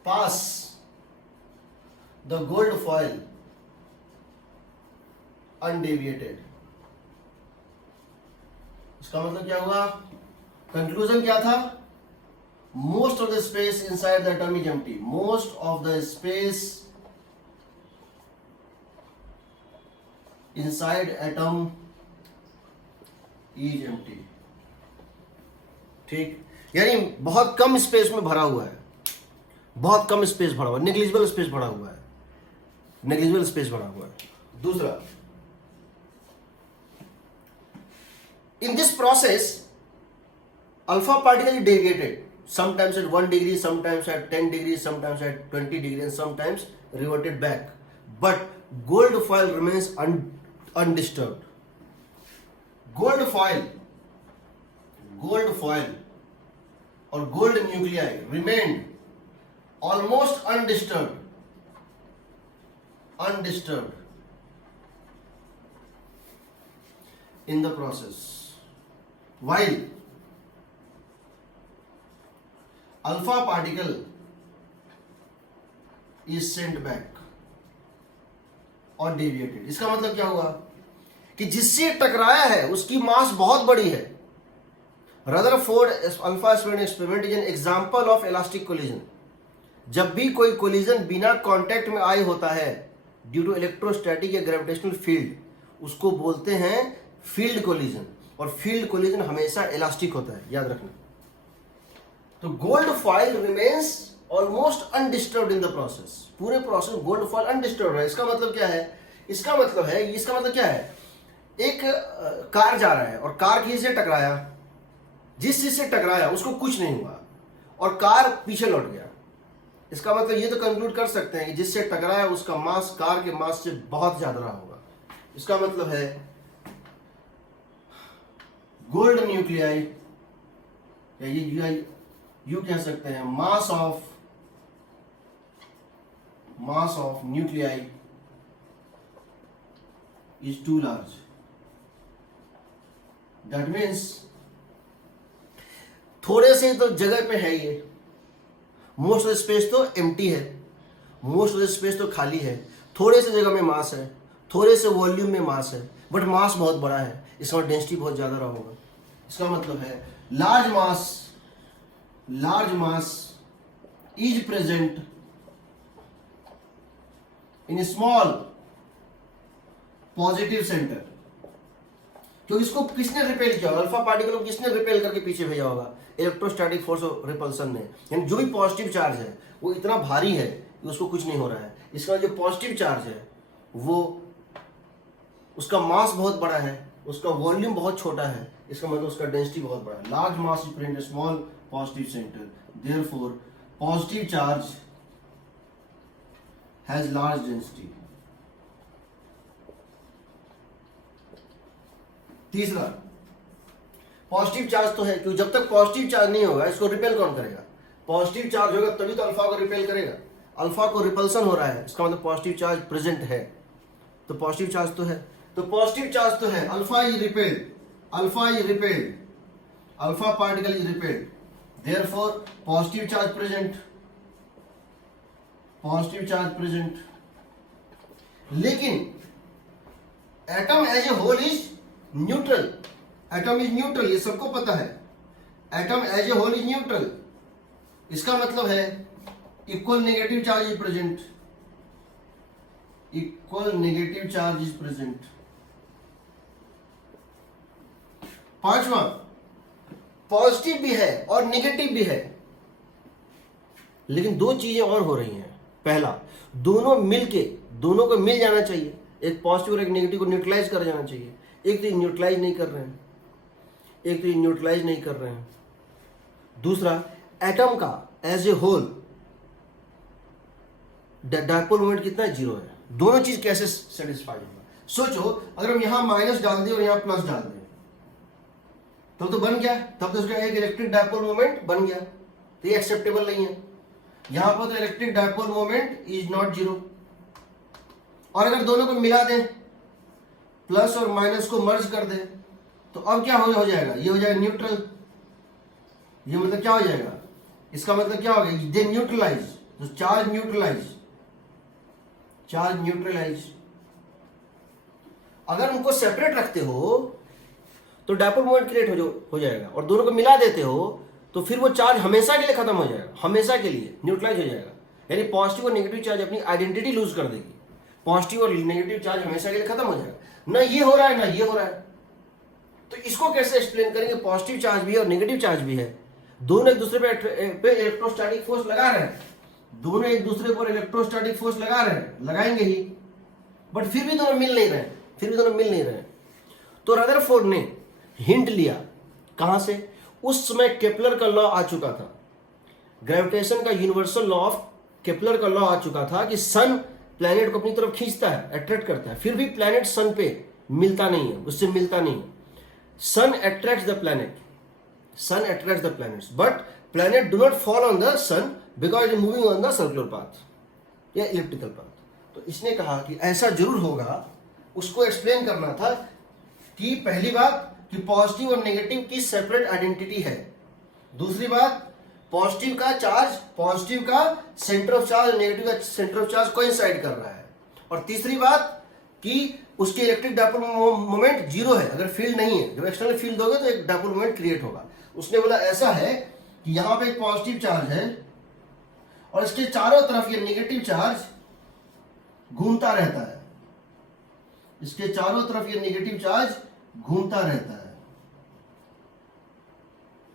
pass the gold foil undeviated. इसका मतलब क्या हुआ? कंक्लूजन क्या था? Most of the space inside the atom is empty, most of the space inside atom is empty. ठीक, यानी बहुत कम स्पेस में भरा हुआ है, बहुत कम स्पेस भरा हुआ है, नेग्लिजिबल स्पेस भरा हुआ है, नेग्लिजिबल स्पेस भरा हुआ है। दूसरा, in this process alpha particle is deviated, sometimes at 1 degree, sometimes at 10 degrees, sometimes at 20 degrees, and sometimes reverted back, but gold foil remains undisturbed. Gold foil or gold nuclei remained almost undisturbed in the process, while alpha particle is sent back और deviated। इसका मतलब क्या हुआ कि जिससे टकराया है उसकी मास बहुत बड़ी है। Rutherford alpha spread experiment is an example of elastic collision. जब भी कोई कोलिजन बिना कांटेक्ट में आए होता है ड्यू टू इलेक्ट्रोस्टैटिक या ग्रेविटेशनल फील्ड, उसको बोलते हैं फील्ड कोलिजन, और फील्ड कोलिजन हमेशा इलास्टिक होता है, याद रखना। तो gold foil remains almost undisturbed in the process, पूरे प्रोसेस गोल्ड फॉइल अनडिस्टर्ब्ड है। इसका मतलब क्या है, इसका मतलब क्या है, एक कार जा रहा है और कार किसी से टकराया, जिस चीज से टकराया उसको कुछ नहीं हुआ और कार पीछे लौट गया। इसका मतलब ये तो कंक्लूड कर सकते हैं कि जिससे टकराया उसका मास कार के मास से बहुत ज्यादा रहा होगा। इसका मतलब है गोल्ड न्यूक्लियाई, या ये यू कह सकते हैं mass of nuclei is too large. That means थोड़े से तो जगह पे है ये, मोस्ट ऑफ स्पेस तो एम्प्टी है, मोस्ट ऑफ स्पेस तो खाली है, थोड़े से जगह में मास है, थोड़े से वॉल्यूम में मास है, बट मास बहुत बड़ा है, इसका डेंसिटी बहुत ज्यादा रहा होगा। इसका मतलब है large mass is present in small positive centre. तो इसको किसने रिपेल किया होगा, अल्फा पार्टिकल को किसने रिपेल करके पीछे भेजा होगा, इलेक्ट्रोस्टैटिक फोर्स ऑफ रिपल्सन ने। यानी जो भी पॉजिटिव चार्ज है वो इतना भारी है कि उसको कुछ नहीं हो रहा है। इसका जो पॉजिटिव चार्ज है वो उसका मास बहुत बड़ा है, उसका वॉल्यूम बहुत छोटा है, इसका मतलब उसका डेंसिटी बहुत बड़ा है। Large mass is present in small positive centre, therefore positive charge has large density. तीसरा, पॉजिटिव चार्ज तो है, क्योंकि जब तक पॉजिटिव चार्ज नहीं होगा इसको रिपेल कौन करेगा, पॉजिटिव चार्ज होगा तभी तो अल्फा को रिपेल करेगा। अल्फा को रिपल्सन हो रहा है, इसका मतलब पॉजिटिव चार्ज प्रेजेंट है, तो पॉजिटिव चार्ज तो है, तो पॉजिटिव चार्ज तो है। Alpha is repelled, alpha particle is repelled, therefore positive charge present. लेकिन atom as a whole is neutral, atom is neutral, ये सबको पता है, atom as a whole is neutral. इसका मतलब है equal negative charge is present, equal negative charge is present. पांचवा, positive भी है और नेगेटिव भी है, लेकिन दो चीजें और हो रही हैं। पहला, दोनों को मिल जाना चाहिए, एक पॉजिटिव और एक नेगेटिव को न्यूट्रलाइज कर जाना चाहिए। एक तो न्यूट्रलाइज नहीं कर रहे हैं, दूसरा एटम का as a whole dipole moment कितना है, 0 है। दोनों चीज कैसे सेटिस्फाई होगा, सोचो अगर हम यहां माइनस डाल दें और यहां प्लस डाल दें तब तो बन गया, तब तो उसका एक इलेक्ट्रिक डायपोल मोमेंट बन गया, तो ये एक्सेप्टेबल नहीं है। यहां पर तो electric dipole moment is not 0। और अगर दोनों को मिला दें, प्लस और माइनस को मर्ज कर दें, तो अब क्या हो जाएगा, ये हो जाएगा न्यूट्रल। ये मतलब क्या हो जाएगा, इसका मतलब क्या होगा, दे न्यूट्रलाइज, तो चार्ज न्यूट्रलाइज। अगर उनको सेपरेट रखते हो तो डायपोल मोमेंट क्रिएट हो जाएगा, और दोनों को मिला देते हो तो फिर वो चार्ज हमेशा के लिए खत्म हो जाएगा, हमेशा के लिए न्यूट्रलाइज हो जाएगा। यानी पॉजिटिव और नेगेटिव चार्ज अपनी आइडेंटिटी लूज कर देगी, पॉजिटिव और नेगेटिव चार्ज हमेशा के लिए खत्म हो जाएगा। ना ये हो रहा है ना ये हो रहा है, तो इसको कैसे एक्सप्लेन करेंगे, पॉजिटिव चार्ज भी है और नेगेटिव चार्ज भी है, दोनों एक दूसरे पे इलेक्ट्रोस्टैटिक फोर्स लगा रहे हैं, दोनों एक दूसरे पर इलेक्ट्रोस्टैटिक फोर्स लगा रहे हैं, लगाएंगे ही, बट फिर भी दोनों मिल नहीं रहे। तो रदरफोर्ड ने हिंट लिया, कहां से, उस समय केपलर का लॉ आ चुका था, ग्रेविटेशन का यूनिवर्सल लॉ ऑफ केपलर का लॉ आ चुका था कि सन प्लैनेट को अपनी तरफ खींचता है, अट्रैक्ट करता है, फिर भी प्लैनेट सन पे मिलता नहीं है, उससे मिलता नहीं है। Sun attracts the planets, but planet do not fall on the sun because it is moving on the circular path या इलिप्टिकल पाथ। तो इसने कहा कि ऐसा जरूर होगा, उसको एक्सप्लेन करना था कि पहली बात कि पॉजिटिव और नेगेटिव की सेपरेट आइडेंटिटी है, दूसरी बात पॉजिटिव का सेंटर ऑफ चार्ज और नेगेटिव का सेंटर ऑफ चार्ज कोइंसाइड कर रहा है, और तीसरी बात कि उसके इलेक्ट्रिक डायपोल मोमेंट 0 है, अगर फील्ड नहीं है, जब एक्सटर्नल फील्ड दोगे तो एक डायपोल मोमेंट क्रिएट होगा। उसने बोला ऐसा है कि यहां पे एक पॉजिटिव चार्ज है और इसके चारों तरफ ये नेगेटिव चार्ज घूमता रहता है, इसके चारों तरफ ये नेगेटिव चार्ज घूमता रहता है,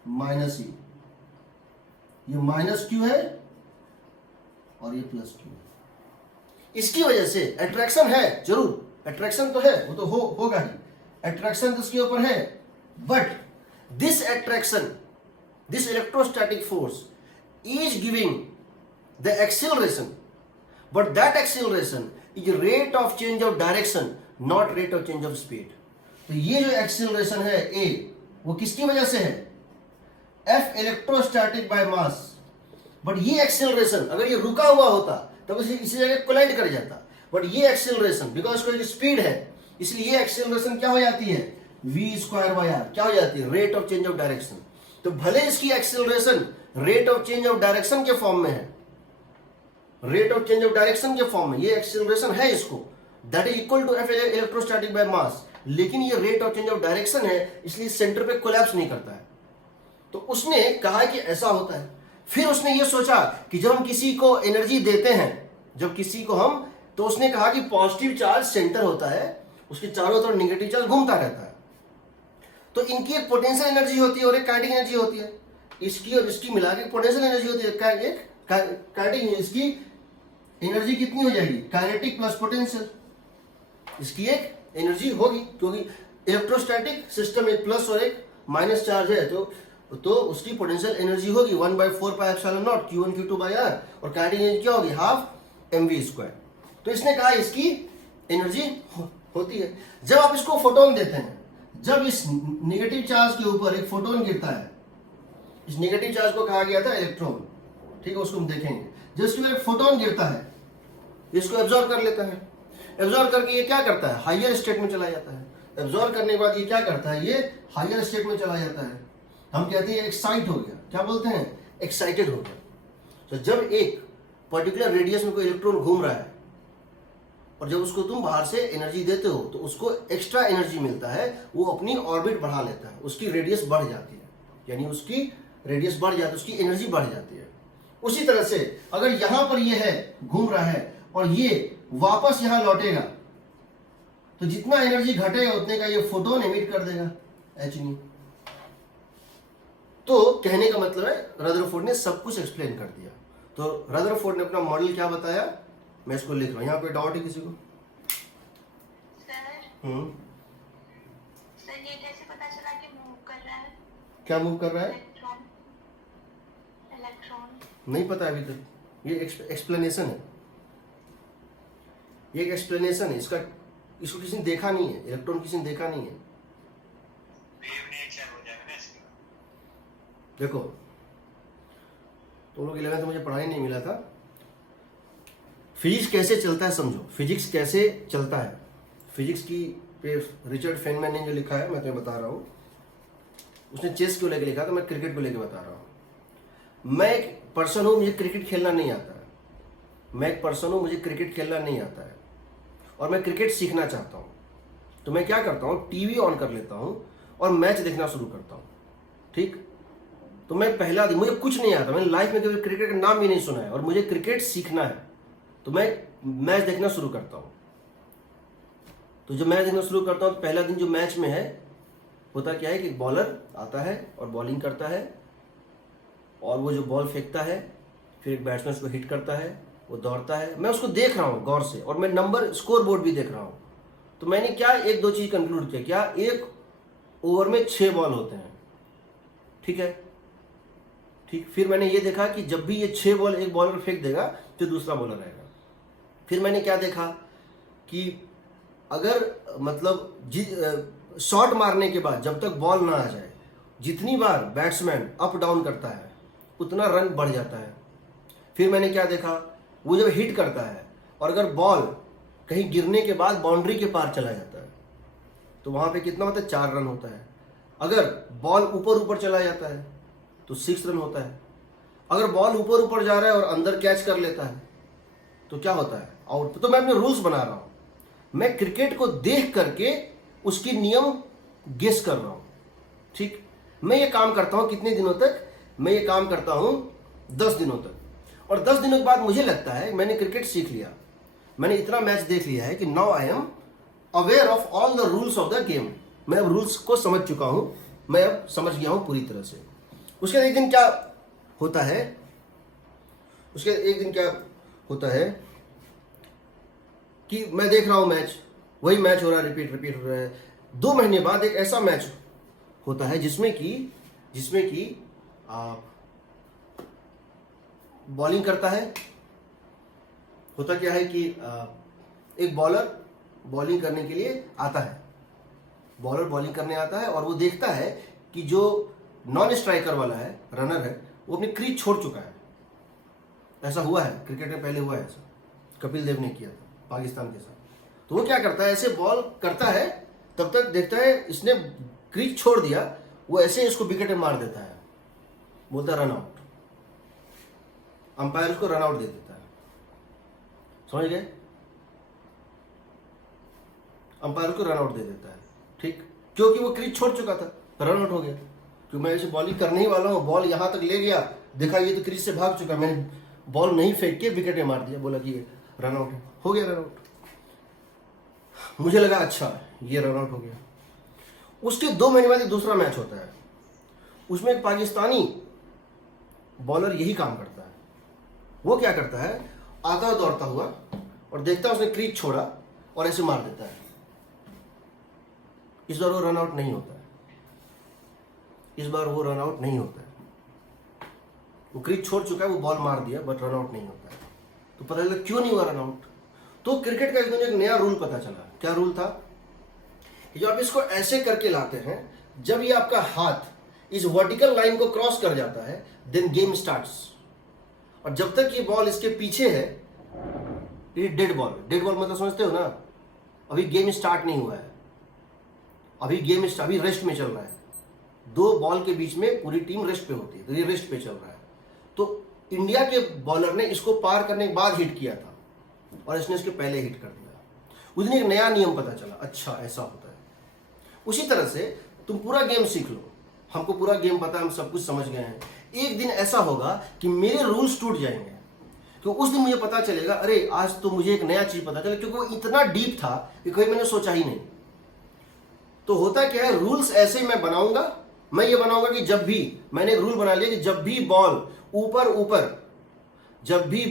-E। ये माइनस क्यू है और ये प्लस क्यू है। इसकी वजह से अट्रैक्शन है, जरूर अट्रैक्शन तो है, वो तो होगा ही, अट्रैक्शन तो इसके ऊपर है, but this attraction, this electrostatic force is giving the acceleration, but that acceleration is rate of change of direction, not rate of change of speed. तो ये जो एक्सीलरेशन है ए, वो किसकी वजह से है? F electrostatic by mass. But ये एक्सीलरेशन अगर ये रुका हुआ होता तब इसी जगह कोलाइड कर जाता, बट ये एक्सीलरेशन बिकॉज कोई स्पीड है, इसलिए ये एक्सीलरेशन क्या हो जाती है? v स्क्वायर बाय आर क्या हो जाती है? Rate of change of direction. तो भले इसकी acceleration rate of change of direction के फॉर्म में है, rate of change of direction के फॉर्म में ये एक्सीलरेशन है इसको, that is equal to F electrostatic by mass, लेकिन ये rate of change of direction है, इसलिए सेंटर पे कोलैप्स नहीं करता है। तो उसने कहा कि ऐसा होता है। फिर उसने ये सोचा कि जब हम किसी को एनर्जी देते हैं, जब किसी को हम, तो उसने कहा कि पॉजिटिव चार्ज सेंटर होता है, उसके चारों तरफ नेगेटिव चार्ज घूमता रहता है। तो इनकी एक पोटेंशियल एनर्जी होती है और एक काइनेटिक एनर्जी होती है, इसकी और इसकी मिला के पोटेंशियल एनर्जी होती है, एक काइनेटिक। इसकी एनर्जी कितनी हो जाएगी? काइनेटिक प्लस पोटेंशियल, इसकी एक एनर्जी होगी, क्योंकि इलेक्ट्रोस्टैटिक सिस्टम एक प्लस और एक माइनस चार्ज है, तो उसकी पोटेंशियल एनर्जी होगी 1/4 pi epsilon naught Q1 Q2 by R, और काइनेटिक एनर्जी क्या होगी? Half mv square. तो इसने कहा इसकी एनर्जी होती है। जब आप इसको फोटोन देते हैं, जब इस नेगेटिव चार्ज के ऊपर एक फोटोन गिरता है, इस नेगेटिव चार्ज को कहा गया था इलेक्ट्रॉन, ठीक है, उसको हम देखेंगे। जब इसके ऊपर एक फोटोन गिरता है, इसको एब्जॉर्ब कर लेता है, एब्जॉर्ब करके ये क्या करता है? हायर स्टेट में चला जाता है। एब्जॉर्ब करने के बाद ये क्या करता है? ये हायर स्टेट में चला जाता है, हम कहते हैं एक्साइट हो गया। क्या बोलते हैं? एक्साइटेड हो गया। तो जब एक पर्टिकुलर रेडियस में कोई इलेक्ट्रॉन घूम रहा है और जब उसको तुम बाहर से एनर्जी देते हो तो उसको एक्स्ट्रा एनर्जी मिलता है, वो अपनी ऑर्बिट बढ़ा लेता है, उसकी रेडियस बढ़ जाती है, यानी उसकी रेडियस बढ़ जाती है, उसकी एनर्जी बढ़ जाती है। उसी तरह से अगर यहां पर ये है, घूम रहा है, और ये वापस यहां लौटेगा, तो जितना एनर्जी घटेगा उतने का ये फोटोन एमिट कर देगा, h। तो कहने का मतलब है रदरफोर्ड ने सब कुछ एक्सप्लेन कर दिया। तो रदरफोर्ड ने अपना मॉडल क्या बताया, मैं इसको लिख रहा हूं। यहाँ पे डाउट है किसी को? सर ये कैसे पता चला कि मूव कर रहा है? क्या मूव कर रहा है? इलेक्ट्रॉन नहीं पता अभी तक, ये एक्सप्लेनेशन है, ये एक एक्सप्लेनेशन है इसका। इसको किसी ने देखा नहीं है, इलेक्ट्रॉन किसी ने देखा नहीं है। देखो तुम लोग 11th में मुझे पढ़ाई नहीं मिला था, फिजिक्स कैसे चलता है समझो, फिजिक्स कैसे चलता है। फिजिक्स की पे रिचर्ड फेनमैन ने जो लिखा है मैं तुम्हें बता रहा हूँ। उसने चेस को लेकर लिखा था, मैं क्रिकेट को लेकर बता रहा हूँ। मैं एक पर्सन हूँ, मुझे क्रिकेट खेलना नहीं आता है। मैं एक पर्सन हूँ, मुझे क्रिकेट खेलना नहीं आता है और मैं क्रिकेट सीखना चाहता हूँ। तो मैं क्या करता हूँ, टीवी ऑन कर लेता हूँ और मैच देखना शुरू करता हूँ। ठीक, तो मैं पहला दिन, मुझे कुछ नहीं आता, मैंने लाइफ में कभी क्रिकेट का नाम भी नहीं सुना है और मुझे क्रिकेट सीखना है, तो मैं मैच देखना शुरू करता हूँ। तो जब मैच देखना शुरू करता हूँ तो पहला दिन जो मैच में है, होता क्या है कि बॉलर आता है और बॉलिंग करता है और वो जो बॉल फेंकता है, फिर एक बैट्समैन उसको हिट करता है, वो दौड़ता है, मैं उसको देख रहा हूँ गौर से और मैं नंबर स्कोर बोर्ड भी देख रहा हूँ। तो मैंने क्या एक दो चीज़ कंक्लूड किया, क्या एक ओवर में 6 बॉल होते हैं, ठीक है, ठीक। फिर मैंने ये देखा कि जब भी ये 6 बॉल एक बॉलर फेंक देगा तो दूसरा बॉलर आएगा। फिर मैंने क्या देखा कि अगर मतलब शॉट मारने के बाद जब तक बॉल ना आ जाए, जितनी बार बैट्समैन अप डाउन करता है उतना रन बढ़ जाता है। फिर मैंने क्या देखा, वो जब हिट करता है और अगर बॉल कहीं गिरने के बाद बाउंड्री के पार चला जाता है तो वहाँ पे कितना होता है, 4 रन होता है। अगर बॉल ऊपर ऊपर चला जाता है तो 6 रन होता है। अगर बॉल ऊपर ऊपर जा रहा है और अंदर कैच कर लेता है तो क्या होता है, आउट। तो मैं अपने रूल्स बना रहा हूँ, मैं क्रिकेट को देख करके उसकी नियम गेस कर रहा हूँ, ठीक। मैं ये काम करता हूँ कितने दिनों तक, मैं ये काम करता हूँ 10 दिनों तक। और 10 दिनों के बाद मुझे लगता है मैंने क्रिकेट सीख लिया, मैंने इतना मैच देख लिया है कि now I am aware of all the rules of the game. मैं अब रूल्स को समझ चुका हूँ, मैं अब समझ गया हूँ पूरी तरह से। उसके बाद एक दिन क्या होता है, उसके एक दिन क्या होता है कि मैं देख रहा हूं मैच, वही मैच हो रहा है, रिपीट हो रहा है। 2 महीने बाद एक ऐसा मैच होता है जिसमें कि बॉलिंग करता है। होता क्या है कि एक बॉलर बॉलिंग करने के लिए आता है, बॉलर बॉलिंग करने आता है और वो देखता है कि जो नॉन स्ट्राइकर वाला है, रनर है, वो अपनी क्रीज छोड़ चुका है। ऐसा हुआ है क्रिकेट में, पहले हुआ है ऐसा, कपिल देव ने किया था पाकिस्तान के साथ। तो वो क्या करता है, ऐसे बॉल करता है, तब तक देखता है इसने क्रीज छोड़ दिया, वो ऐसे इसको विकेट में मार देता है, बोलता है रन आउट। अंपायर उसको रन आउट दे देता है, समझ गए? अंपायर को रन आउट दे देता है, ठीक, क्योंकि वो क्रीज छोड़ चुका था, रन आउट हो गया। क्योंकि मैं ऐसे बॉलिंग करने ही वाला हूँ, बॉल यहां तक ले गया, देखा ये तो क्रीज से भाग चुका, मैंने बॉल नहीं फेंक के विकेट में मार दिया, बोला कि रन आउट हो गया, रन आउट। मुझे लगा अच्छा ये रन आउट हो गया। उसके 2 महीने बाद एक दूसरा मैच होता है, उसमें एक पाकिस्तानी बॉलर यही काम करता है। वो क्या करता है, आता है दौड़ता हुआ और देखता है उसने क्रीज छोड़ा और ऐसे मार देता है। इस बार वो रन आउट नहीं होता है, इस बार वो रन आउट नहीं होता है। वो क्रीज छोड़ चुका है, वो बॉल मार दिया, बट रन आउट नहीं होता है। तो पता चला क्यों नहीं हुआ रन आउट। तो क्रिकेट का एक नया रूल पता चला। क्या रूल था? जब आप इसको ऐसे करके लाते हैं, जब ये आपका हाथ इस वर्टिकल लाइन को क्रॉस कर जाता है, देन गेम स्टार्ट्स। और जब तक ये बॉल इसके पीछे है, ये डेड बॉल। डेड बॉल मतलब समझते हो ना, अभी गेम स्टार्ट नहीं हुआ है, अभी रेस्ट में चल रहा है। 2 बॉल के बीच में पूरी टीम रेस्ट पे होती है, तो ये रेस्ट पे चल रहा है। तो इंडिया के बॉलर ने इसको पार करने के बाद हिट किया था और इसने इसके पहले हिट कर दिया। उस दिन एक नया नियम पता चला, अच्छा ऐसा होता है। उसी तरह से तुम पूरा गेम सीख लो, हमको पूरा गेम पता है, हम सब कुछ समझ गए हैं। एक दिन ऐसा होगा कि मेरे रूल्स टूट जाएंगे, तो उस दिन मुझे पता चलेगा अरे आज तो मुझे एक नया चीज पता चला, क्योंकि वो इतना डीप था कि कभी मैंने सोचा ही नहीं। तो होता क्या है, रूल्स ऐसे मैं बनाऊंगा, मैं ये बनाऊंगा कि जब भी मैंने एक रूल बना लिया कि जब भी बॉल ऊपर जब भी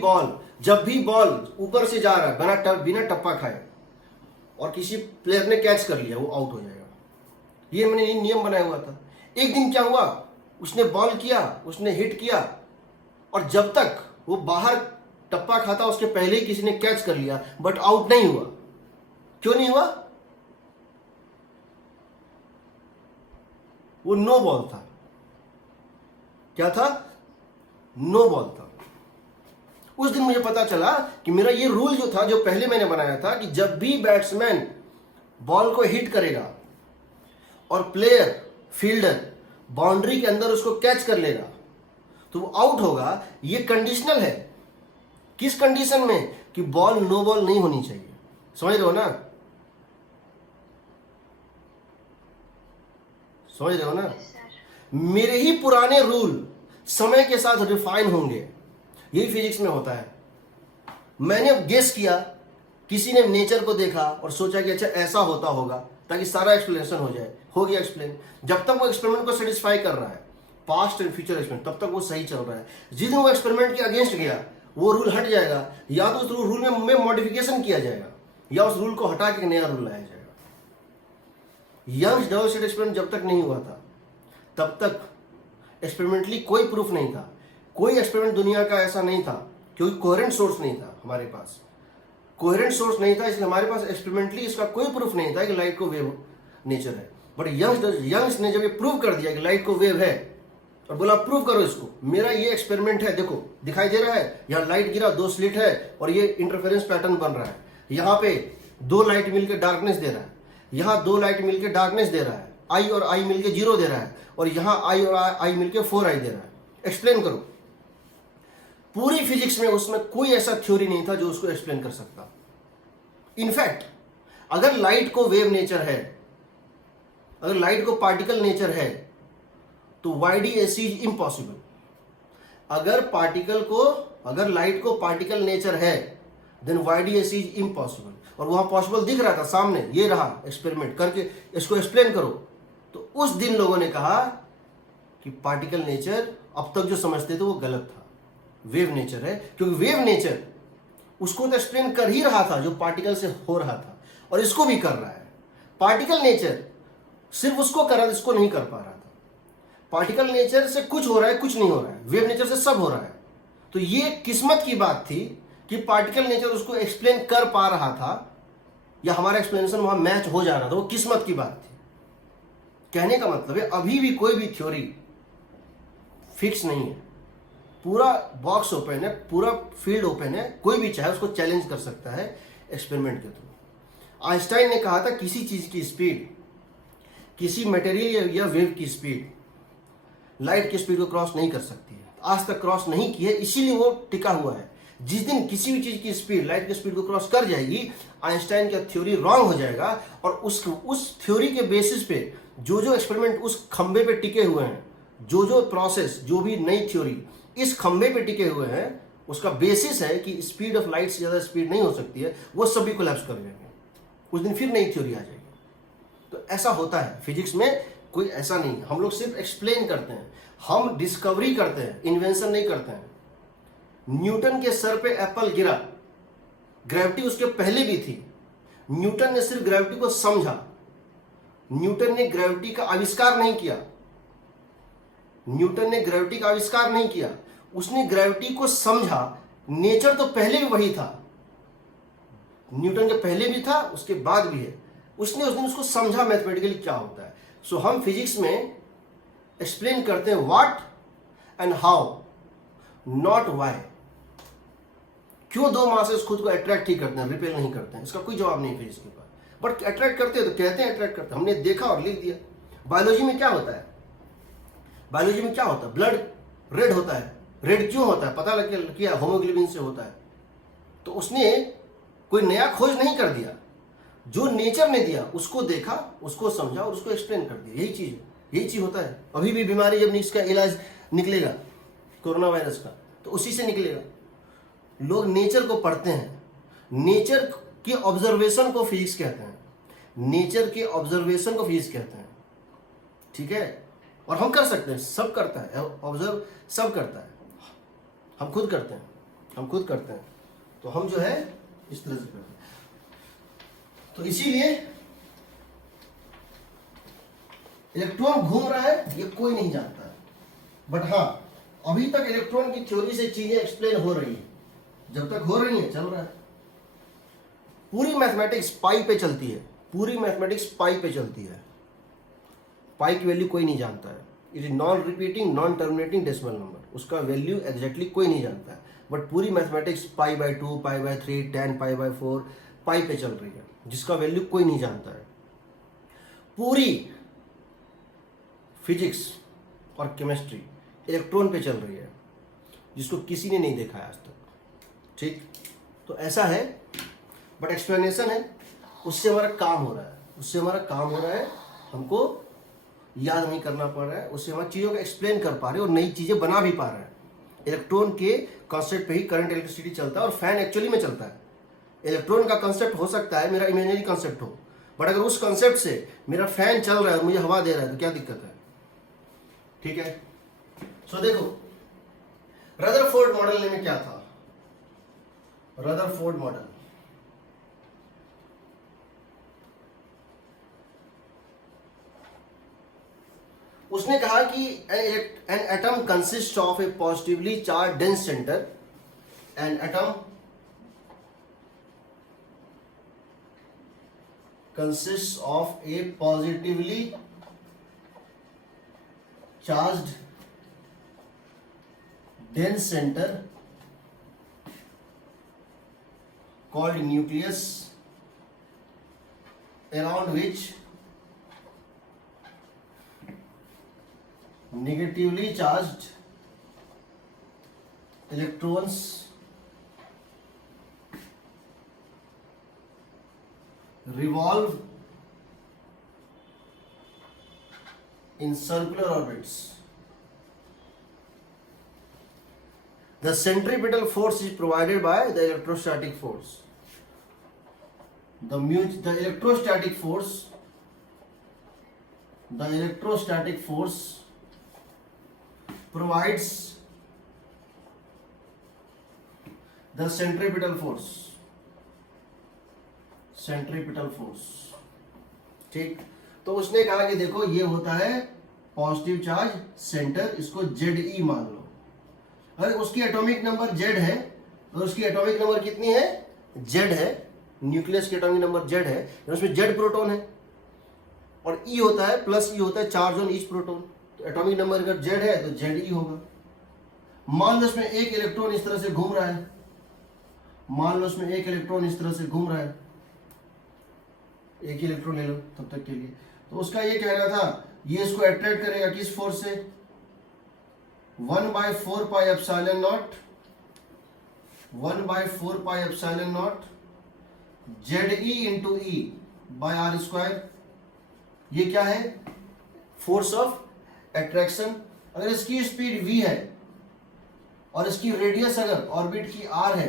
बॉल ऊपर से जा रहा है बिना टप्पा खाए और किसी प्लेयर ने कैच कर लिया, वो आउट हो जाएगा। ये मैंने नियम बनाया हुआ था। एक दिन क्या हुआ, उसने बॉल किया, उसने हिट किया, और जब तक वो बाहर टप्पा खाता उसके पहले ही किसी ने कैच कर लिया, बट आउट नहीं हुआ। क्यों नहीं हुआ? वो नो बॉल था। क्या था? नो बॉल था। उस दिन मुझे पता चला कि मेरा ये रूल जो था, जो पहले मैंने बनाया था, कि जब भी बैट्समैन बॉल को हिट करेगा और प्लेयर फील्डर बाउंड्री के अंदर उसको कैच कर लेगा तो वो आउट होगा। ये कंडीशनल है। किस कंडीशन में? कि बॉल नो बॉल नहीं होनी चाहिए। समझ रहे हो ना? समझ रहे हो ना? मेरे ही पुराने रूल समय के साथ रिफाइन होंगे। यही फिजिक्स में होता है। मैंने गेस किया, किसी ने नेचर को देखा और सोचा कि अच्छा ऐसा होता होगा, ताकि सारा एक्सप्लेनेशन हो जाए। हो गया एक्सप्लेन। जब तक वो एक्सपेरिमेंट को सेटिस्फाई कर रहा है, पास्ट एंड फ्यूचर एक्सपेरिमेंट, तब तक वो सही चल रहा है। जिस दिन वो एक्सपेरिमेंट के अगेंस्ट गया, वो रूल हट जाएगा, या तो उस रूल में मॉडिफिकेशन किया जाएगा, या उस रूल को हटा के नया रूल लाया जाएगा। यंग्स डबल स्लिट एक्सपेरिमेंट जब तक नहीं हुआ था, तब तक एक्सपेरिमेंटली कोई प्रूफ नहीं था। कोई एक्सपेरिमेंट दुनिया का ऐसा नहीं था, क्योंकि कोहेरेंट सोर्स नहीं था हमारे पास। कोहेरेंट सोर्स नहीं था, इसलिए हमारे पास एक्सपेरिमेंटली इसका कोई प्रूफ नहीं था कि लाइट को वेव नेचर है। बट यंग्स ने जब ये प्रूव कर दिया कि लाइट को वेव है, और बोला प्रूव करो इसको, मेरा ये एक्सपेरिमेंट है, देखो दिखाई दे रहा है, यहाँ लाइट गिरा, 2 स्लिट है और ये इंटरफेरेंस पैटर्न बन रहा है। यहाँ पे 2 लाइट मिलकर डार्कनेस दे रहा है, यहाँ 2 लाइट मिलकर डार्कनेस दे रहा है, आई और आई मिलकर 0 दे रहा है, और यहाँ आई और आई मिलकर 4i दे रहा है। एक्सप्लेन करो। पूरी फिजिक्स में उसमें कोई ऐसा थ्योरी नहीं था जो उसको एक्सप्लेन कर सकता। इनफैक्ट अगर लाइट को वेव नेचर है, अगर लाइट को पार्टिकल नेचर है, तो YDAC इज इम्पॉसिबल। अगर लाइट को पार्टिकल नेचर है, देन YDAC इज इम्पॉसिबल। और वहां पॉसिबल दिख रहा था सामने, ये रहा एक्सपेरिमेंट करके, इसको एक्सप्लेन करो। तो उस दिन लोगों ने कहा कि पार्टिकल नेचर अब तक जो समझते थे वो गलत था। वेव नेचर है, क्योंकि वेव नेचर उसको तो एक्सप्लेन कर ही रहा था जो पार्टिकल से हो रहा था, और इसको भी कर रहा है। पार्टिकल नेचर सिर्फ उसको कर रहा था, इसको नहीं कर पा रहा था। पार्टिकल नेचर से कुछ हो रहा है, कुछ नहीं हो रहा है, वेव नेचर से सब हो रहा है। तो ये किस्मत की बात थी कि पार्टिकल नेचर उसको एक्सप्लेन कर पा रहा था, या हमारा एक्सप्लेनेशन वहां मैच हो जा रहा था, वो किस्मत की बात थी। कहने का मतलब है अभी भी कोई भी थ्योरी फिक्स नहीं है, पूरा बॉक्स ओपन है, पूरा फील्ड ओपन है, कोई भी चाहे उसको चैलेंज कर सकता है एक्सपेरिमेंट के थ्रू। आइंस्टाइन ने कहा था किसी चीज की स्पीड, किसी मटेरियल या वेव की स्पीड लाइट की स्पीड को क्रॉस नहीं कर सकती है, आज तक क्रॉस नहीं की है, इसीलिए वो टिका हुआ है। जिस दिन किसी भी चीज की स्पीड लाइट की स्पीड को क्रॉस कर जाएगी, आइंस्टाइन का थ्योरी रॉन्ग हो जाएगा, और उस थ्योरी के बेसिस पे जो जो एक्सपेरिमेंट उस खंबे पे टिके हुए हैं, जो जो प्रोसेस, जो भी नई थ्योरी इस खंबे पे टिके हुए हैं, उसका बेसिस है कि स्पीड ऑफ लाइट से ज्यादा स्पीड नहीं हो सकती है, वो सभी कोलैप्स कर जाएंगे। उस दिन फिर नई थ्योरी आ जाएगी। तो ऐसा होता है फिजिक्स में, कोई ऐसा नहीं। हम लोग सिर्फ एक्सप्लेन करते हैं, हम डिस्कवरी करते हैं, इन्वेंशन नहीं करते हैं। न्यूटन के सर पे एप्पल गिरा, ग्रेविटी उसके पहले भी थी, न्यूटन ने सिर्फ ग्रेविटी को समझा, न्यूटन ने ग्रेविटी का आविष्कार नहीं किया। न्यूटन ने ग्रेविटी का आविष्कार नहीं किया, उसने ग्रेविटी को समझा। नेचर तो पहले भी वही था, न्यूटन के पहले भी था, उसके बाद भी है। उसने उस दिन उसको समझा मैथमेटिकली क्या होता है। सो हम फिजिक्स में एक्सप्लेन करते हैं what and how, not why. क्यों दो मासेस खुद को अट्रैक्ट ही करते हैं, रिपेल नहीं करते हैं, इसका कोई जवाब नहीं फिजिक्स के पास। बट अट्रैक्ट करते हैं तो कहते हैं अट्रैक्ट करते हैं, हमने देखा और लिख दिया। बायोलॉजी में क्या होता है, बायोलॉजी में क्या होता है, ब्लड रेड होता है। रेड क्यों होता है, पता लग किया होमोग्लोबिन से होता है। तो उसने कोई नया खोज नहीं कर दिया, जो नेचर ने दिया उसको देखा, उसको समझा और उसको एक्सप्लेन कर दिया। यही चीज होता है। अभी भी बीमारी जब इसका इलाज निकलेगा कोरोना वायरस का, तो उसी से निकलेगा। लोग नेचर को पढ़ते हैं, नेचर के ऑब्जर्वेशन को फिजिक्स कहते हैं, नेचर के ऑब्जर्वेशन को फिजिक्स कहते हैं। ठीक है, और हम कर सकते हैं, सब करता है, ऑब्जर्व सब करता है, हम खुद करते हैं। तो हम जो है इस तरह से करते हैं। तो इसीलिए इलेक्ट्रॉन घूम रहा है ये कोई नहीं जानता है, बट हाँ अभी तक इलेक्ट्रॉन की थ्योरी से चीजें एक्सप्लेन हो रही है। जब तक हो रही है चल रहा है। पूरी मैथमेटिक्स पाई पे चलती है, पूरी मैथमेटिक्स पाई पे चलती है। पाई की वैल्यू कोई नहीं जानता है। It is non repeating non terminating decimal number, उसका वैल्यू एग्जैक्टली कोई नहीं जानता है। बट पूरी मैथमेटिक्स π/2, π/3, tan π/4 पाई पे चल रही है, जिसका वैल्यू कोई नहीं जानता है। पूरी फिजिक्स और केमिस्ट्री इलेक्ट्रॉन पे चल रही है, जिसको किसी ने नहीं देखा है आज तक। ठीक, तो ऐसा है, बट एक्सप्लेनेशन है, उससे हमारा काम हो रहा है, हमको याद नहीं करना पड़ रहा है, उससे हम चीज़ों को एक्सप्लेन कर पा रहे हैं और नई चीज़ें बना भी पा रहे हैं। इलेक्ट्रॉन के कॉन्सेप्ट पे ही करंट इलेक्ट्रिसिटी चलता है और फैन एक्चुअली में चलता है। इलेक्ट्रॉन का कॉन्सेप्ट हो सकता है मेरा इमेजिनरी कॉन्सेप्ट हो, बट अगर उस कॉन्सेप्ट से मेरा फैन चल रहा है और मुझे हवा दे रहा है तो क्या दिक्कत है। ठीक है, सो देखो रदरफोर्ड मॉडल में क्या था। रदरफोर्ड मॉडल, उसने कहा कि an atom consist of A positively charge dense centre, an atom consists of a positively charged dense center called nucleus, around which negatively charged electrons revolve in circular orbits. The centripetal force is provided by the electrostatic force. The electrostatic force provides the centripetal force। ठीक, तो उसने कहा कि देखो ये होता है positive charge centre, इसको ZE मान लो। अगर उसकी एटॉमिक नंबर Z है तो उसकी एटॉमिक नंबर कितनी है? Z है, न्यूक्लियस की एटॉमिक नंबर Z है, उसमें Z प्रोटॉन है और E होता है प्लस E होता है चार्ज ऑन ईच प्रोटॉन। तो एटॉमिक नंबर अगर Z है तो ZE होगा। मान लो इसमें एक इलेक्ट्रॉन इस तरह से घूम रहा है, मान लो इसमें एक इलेक्ट्रॉन इस तरह से घूम रहा है, एक ही इलेक्ट्रॉन ले लो तब तक के लिए। तो उसका ये कहना था ये इसको अट्रैक्ट करेगा किस फोर्स से? 1/4 pi epsilon naught, 1/4 pi epsilon naught ZE into E by R square. ये क्या है? Force of attraction. अगर इसकी स्पीड v है और इसकी रेडियस अगर ऑर्बिट की r है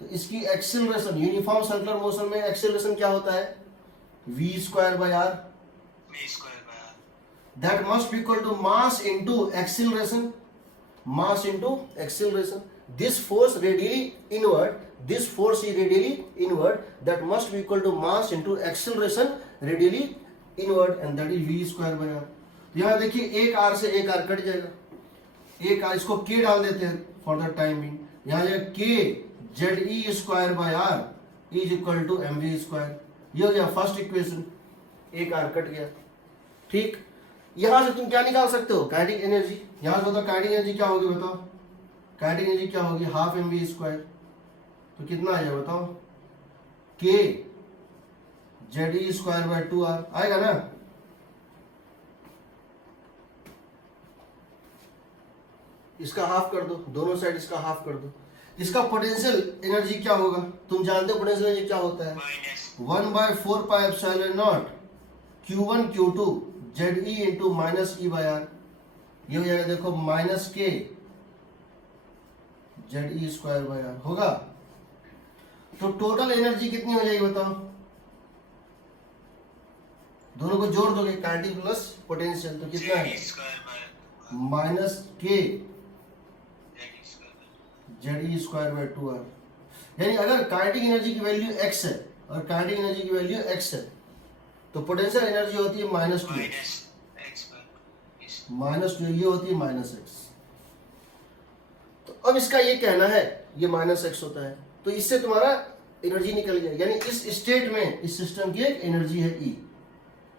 तो इसकी एक्सेलरेशन, यूनिफॉर्म सर्कुलर मोशन में एक्सेलरेशन क्या होता है? v square by r। That must be equal to mass into acceleration, mass into acceleration. This force radially inward, this force is radially inward, that must be equal to mass into acceleration radially inward, and that is v square by r। यहाँ देखिए एक r से एक r cut जाएगा, एक r, इसको k डाल देते हैं फॉर द टाइम बीइंग। यहाँ जाएगा k ZE square by r is equal to mv square. ये हो गया फर्स्ट इक्वेशन, एक r कट गया। ठीक, यहां से तुम क्या निकाल सकते हो? Kinetic energy. यहां से बताओ काइनेटिक एनर्जी क्या होगी? बताओ काइनेटिक एनर्जी क्या होगी? Half mv square. तो कितना आ जाएगा बताओ? k ZE square bye 2r आएगा ना? इसका हाफ कर दो, दोनों साइड इसका हाफ कर दो। इसका पोटेंशियल एनर्जी क्या होगा? तुम जानते हो पोटेंशियल एनर्जी क्या होता है? 1/4 pi epsilon naught Q1 Q2 ZE into minus E by R। ये हो जाएगा देखो minus K ZE square by R होगा। तो टोटल एनर्जी कितनी हो जाएगी बताओ? दोनों को जोड़ दोगे, काइनेटिक प्लस पोटेंशियल, तो कितना है? Minus K ZE square bye 2r। यानी अगर काइनेटिक एनर्जी की वैल्यू x है और काइनेटिक एनर्जी की वैल्यू x है तो पोटेंशियल एनर्जी होती है -2x, -2 ये होती है -x। तो अब इसका ये कहना है ये -x होता है, तो इससे तुम्हारा एनर्जी निकल गया। यानी इस स्टेट में इस सिस्टम की एक एनर्जी है E,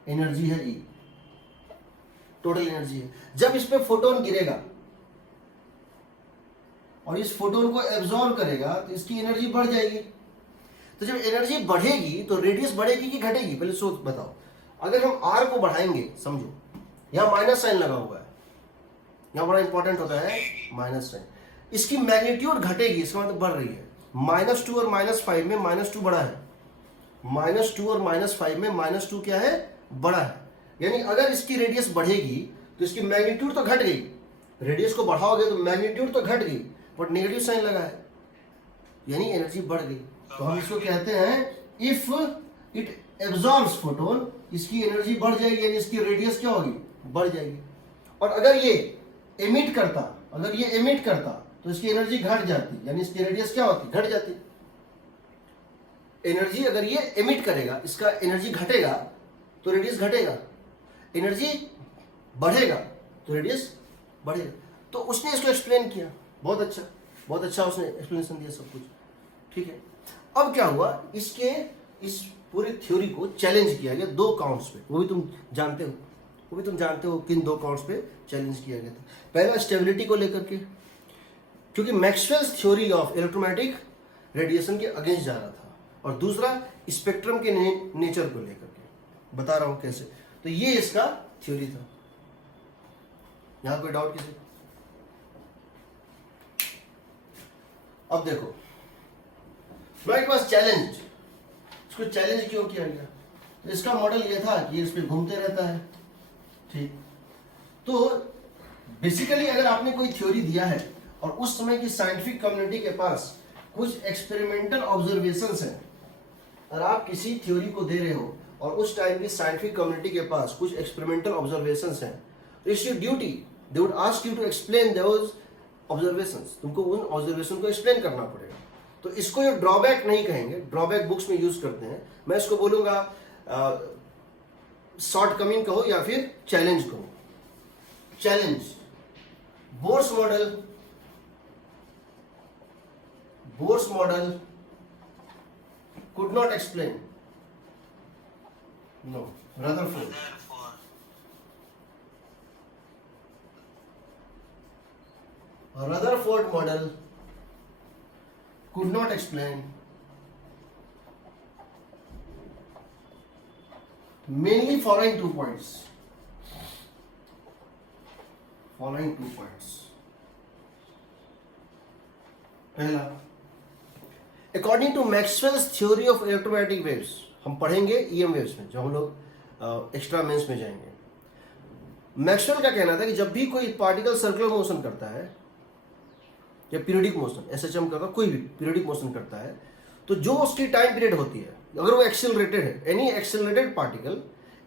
एनर्जी है E, टोटल एनर्जी है। जब इस पे फोटोन गिरेगा और इस फोटोन को एब्जॉर्ब करेगा तो इसकी एनर्जी बढ़ जाएगी। तो जब एनर्जी बढ़ेगी तो रेडियस बढ़ेगी कि घटेगी? पहले सोच बताओ। अगर हम R को बढ़ाएंगे, समझो यहां माइनस साइन लगा हुआ है, यहां बड़ा इंपॉर्टेंट होता है माइनस साइन। इसकी मैग्नीट्यूड घटेगी, इसका मतलब बढ़ रही है। -2 और -5 में -2 बड़ा है, -2 और -5 में -2 क्या है? बड़ा है। यानी अगर इसकी रेडियस बढ़ेगी तो इसकी मैग्नीट्यूड तो घट गई, रेडियस को बढ़ाओगे तो मैग्नीट्यूड तो घट गई, बट नेगेटिव साइन लगा है, यानी एनर्जी बढ़ गई। तो हम इसको कहते हैं इफ इट एब्जॉर्ब्स फोटोन, इसकी एनर्जी बढ़ जाएगी, यानी इसकी रेडियस क्या होगी? बढ़ जाएगी। और अगर ये एमिट करता, अगर ये एमिट करता तो इसकी एनर्जी घट जाती, यानी इसकी रेडियस क्या होती? घट जाती। एनर्जी अगर ये एमिट करेगा, इसका एनर्जी घटेगा तो रेडियस घटेगा, एनर्जी बढ़ेगा तो रेडियस बढ़ेगा। तो उसने इसको एक्सप्लेन किया, बहुत अच्छा, बहुत अच्छा उसने एक्सप्लेनेशन दिया सब कुछ। ठीक है, अब क्या हुआ? इसके इस पूरी थ्योरी को चैलेंज किया गया 2 काउंट्स पे, वो भी तुम जानते हो, किन 2 काउंट्स पे चैलेंज किया गया था। पहला स्टेबिलिटी को लेकर के, क्योंकि Maxwell's theory of electromagnetic radiation के अगेंस्ट जा रहा था, और दूसरा स्पेक्ट्रम के नेचर को लेकर के बता रहा हूं कैसे। तो ये इसका थ्योरी था। यहां कोई डाउट किसी? अब देखो मेरे पास चैलेंज, इसको चैलेंज क्यों किया गया? तो इसका मॉडल ये था कि इस पे घूमते रहता है। ठीक, तो बेसिकली अगर आपने कोई थ्योरी दिया है और उस समय की साइंटिफिक कम्युनिटी के पास कुछ एक्सपेरिमेंटल ऑब्जर्वेशंस हैं, और आप किसी थ्योरी को दे रहे हो और उस टाइम की साइंटिफिक कम्युनिटी के पास कुछ एक्सपेरिमेंटल ऑब्जर्वेशंस हैं, तो it's your duty they would ask you to explain those observations, तुमको उन ऑब्जर्वेशन को एक्सप्लेन करना पड़ेगा। तो इसको ये ड्रॉबैक नहीं कहेंगे, ड्रॉबैक बुक्स में यूज करते हैं, मैं इसको बोलूंगा शॉर्ट कमिंग कहो या फिर चैलेंज कहो। Challenge, Bohr's model could not explain, no, Rutherford model could not explain mainly following 2 points. पहला, according to Maxwell's theory of electromagnetic waves, हम पढ़ेंगे ईएम वेव्स में जब हम लोग एक्स्ट्रा मेंस में जाएंगे। मैक्सवेल का कहना था कि जब भी कोई पार्टिकल सर्कुलर मोशन करता है या पीरियडिक मोशन, एसएचएम करता है, कोई भी पीरियडिक मोशन करता है, तो जो उसकी टाइम पीरियड होती है, अगर वो एक्सेलरेटेड है, any accelerated particle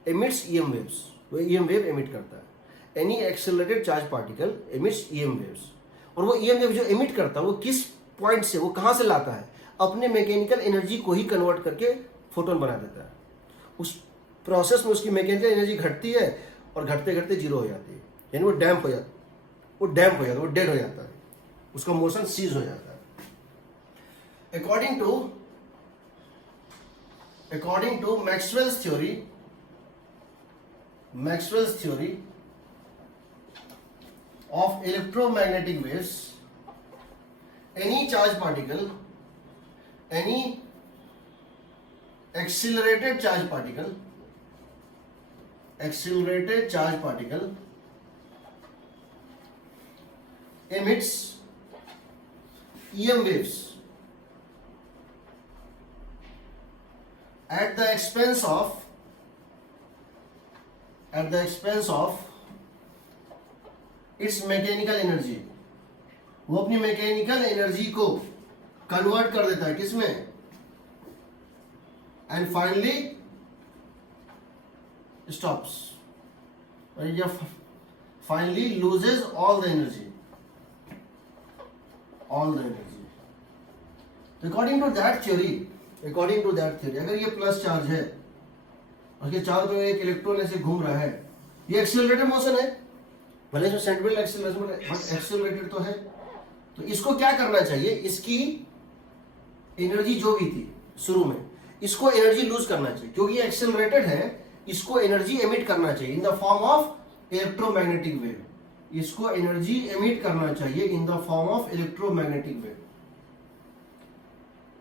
emits EM waves, वो ईएम वेव एमिट करता है। Any accelerated charge particle emits EM waves, और वो ईएम वेव जो एमिट करता है वो किस पॉइंट से, वो कहाँ से लाता है, अपने मैकेनिकल एनर्जी को ही कन्वर्ट करके फोटोन बना देता है। उस प्रोसेस में उसकी मैकेनिकल एनर्जी घटती है और घटते घटते जीरो हो जाती है, यानी वो डैम्प हो जाता है, वो डेड हो जाता है, उसका मोशन सीज हो जाता है। According to Maxwell's theory of electromagnetic waves, any charge particle, any accelerated charge particle emits EM waves at the expense of its mechanical energy। वो अपनी मैकेनिकल एनर्जी को कन्वर्ट कर देता है किसमें, एंड फाइनली स्टॉप्स, या finally loses all the energy. According to that theory, अगर ये प्लस चार्ज है और इसके चारों तरफ एक इलेक्ट्रॉन ऐसे घूम रहा है, ये एक्सेलरेटेड मोशन है, भले इसमें सेंट्रल एक्सेलरेशन बट एक्सेलरेटेड तो है, तो इसको क्या करना चाहिए, इसकी एनर्जी जो भी थी शुरू में, इसको एनर्जी लूज करना चाहिए, क्योंकि ये एक्सेलरेटेड है, इसको एनर्जी एमिट करना चाहिए in the form of electromagnetic wave, इसको एनर्जी एमिट करना चाहिए in the form of electromagnetic wave.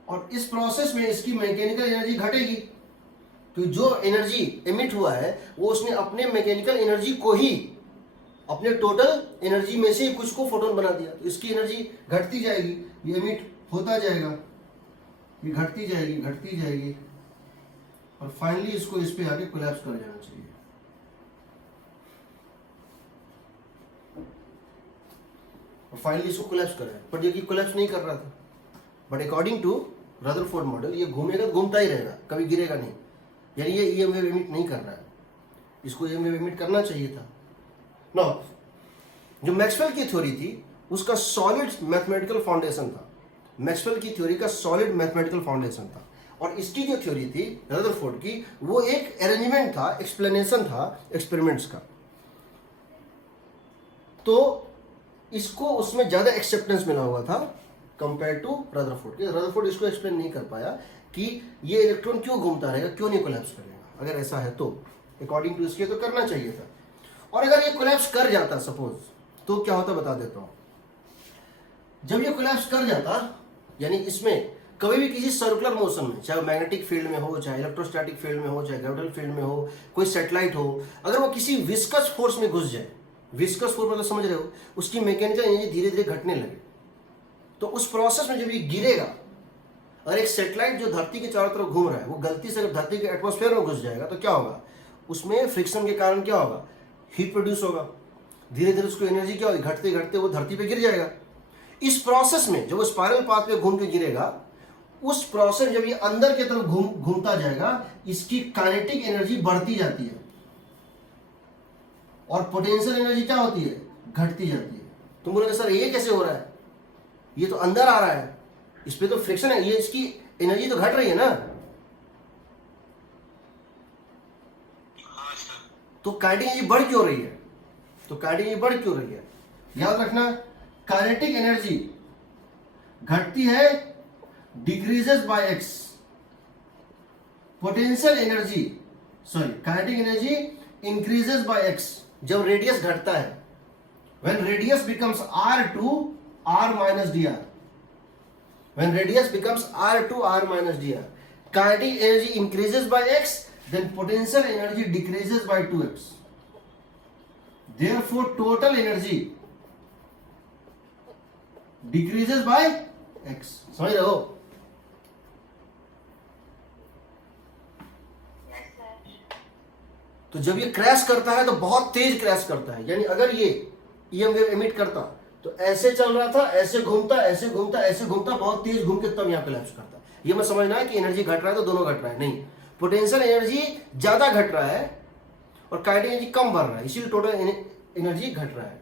और इस प्रोसेस में इसकी मैकेनिकल एनर्जी घटेगी, तो जो एनर्जी एमिट हुआ है वो उसने अपने मैकेनिकल एनर्जी को ही, अपने टोटल एनर्जी में से कुछ को फोटोन बना दिया, तो इसकी एनर्जी घटती जाएगी, ये एमिट होता जाएगा, ये घटती जाएगी और फाइनली इसको इस पे आके कोलैप्स कर जाना चाहिए। और फाइनली इसको कोलैप्स कर रहा है, बट ये कोलैप्स नहीं कर रहा था, but according to Rutherford model ये घूमेगा, घूमता ही रहेगा, कभी गिरेगा नहीं, यानी ये ईएम वेव एमिट नहीं कर रहा है, इसको ईएम वेव एमिट करना चाहिए था। नो, जो मैक्सवेल की थ्योरी थी उसका सॉलिड मैथमेटिकल फाउंडेशन था, मैक्सवेल की थ्योरी का सॉलिड मैथमेटिकल फाउंडेशन था, और इसकी जो थ्योरी थी रदरफोर्ड की, वो एक अरेंजमेंट था, एक्सप्लेनेशन था एक्सपेरिमेंट्स का, तो इसको उसमें ज्यादा एक्सेप्टेंस मिला हुआ था कंपेयर टू रदरफोर्ड। रदरफोर्ड इसको एक्सप्लेन नहीं कर पाया कि ये इलेक्ट्रॉन क्यों घूमता रहेगा, क्यों नहीं कोलैप्स करेगा, अगर ऐसा है तो अकॉर्डिंग टू इसके तो करना चाहिए था। और अगर ये कोलैप्स कर जाता सपोज, तो क्या होता बता देता हूं। जब ये कोलैप्स कर जाता, यानी इसमें कभी भी किसी सर्कुलर मोशन में, चाहे मैग्नेटिक फील्ड में हो, चाहे इलेक्ट्रोस्टैटिक फील्ड में हो, चाहे ग्रेविटेशनल फील्ड में हो, कोई सैटेलाइट हो, अगर वो किसी विस्कस फोर्स में घुस जाए, विस्कस फोर्स मतलब समझ रहे हो, उसकी मैकेनिकल एनर्जी धीरे धीरे घटने लगे, तो उस प्रोसेस में जब ये गिरेगा, और एक सैटेलाइट जो धरती के चारों तरफ घूम रहा है वो गलती से धरती के एटमॉस्फेयर में घुस जाएगा, तो क्या होगा, उसमें फ्रिक्शन के कारण क्या होगा, हीट प्रोड्यूस होगा, धीरे धीरे उसको एनर्जी क्या होगी, घटते घटते वो धरती पे गिर जाएगा। इस प्रोसेस में जब वो स्पाइरल पाथ पे घूम के गिरेगा, उस प्रोसेस जब ये अंदर की तरफ घूमता जाएगा, इसकी काइनेटिक एनर्जी बढ़ती जाती है, और पोटेंशियल एनर्जी क्या होती है, घटती जाती है। तुम बोलोगे सर ये कैसे हो रहा है, ये तो अंदर आ रहा है, इस पे तो फ्रिक्शन है, ये इसकी एनर्जी तो घट रही है ना। हाँ सर। तो काइनेटिक एनर्जी बढ़ क्यों रही है, तो काइनेटिक एनर्जी बढ़ क्यों रही है, याद रखना। काइनेटिक एनर्जी घटती है decreases by X, potential energy kinetic energy increases by X जब रेडियस घटता है, when radius becomes r to r minus dr, when radius becomes r to r minus dr, kinetic energy increases by x, then potential energy decreases by 2x, therefore total energy decreases by x। समझ रहे हो। Yes sir. तो जब ये crash करता है तो बहुत तेज क्रैश करता है, यानी अगर ये EM वेव एमिट करता तो ऐसे चल रहा था, ऐसे घूमता ऐसे घूमता ऐसे घूमता, बहुत तेज घूम के तब यहाँ कोलैप्स करता। ये मत समझना है कि एनर्जी घट रहा है तो दोनों घट रहा है, नहीं, पोटेंशियल एनर्जी ज्यादा घट रहा है और काइनेटिक एनर्जी कम बढ़ रहा है, इसीलिए टोटल एनर्जी घट रहा है।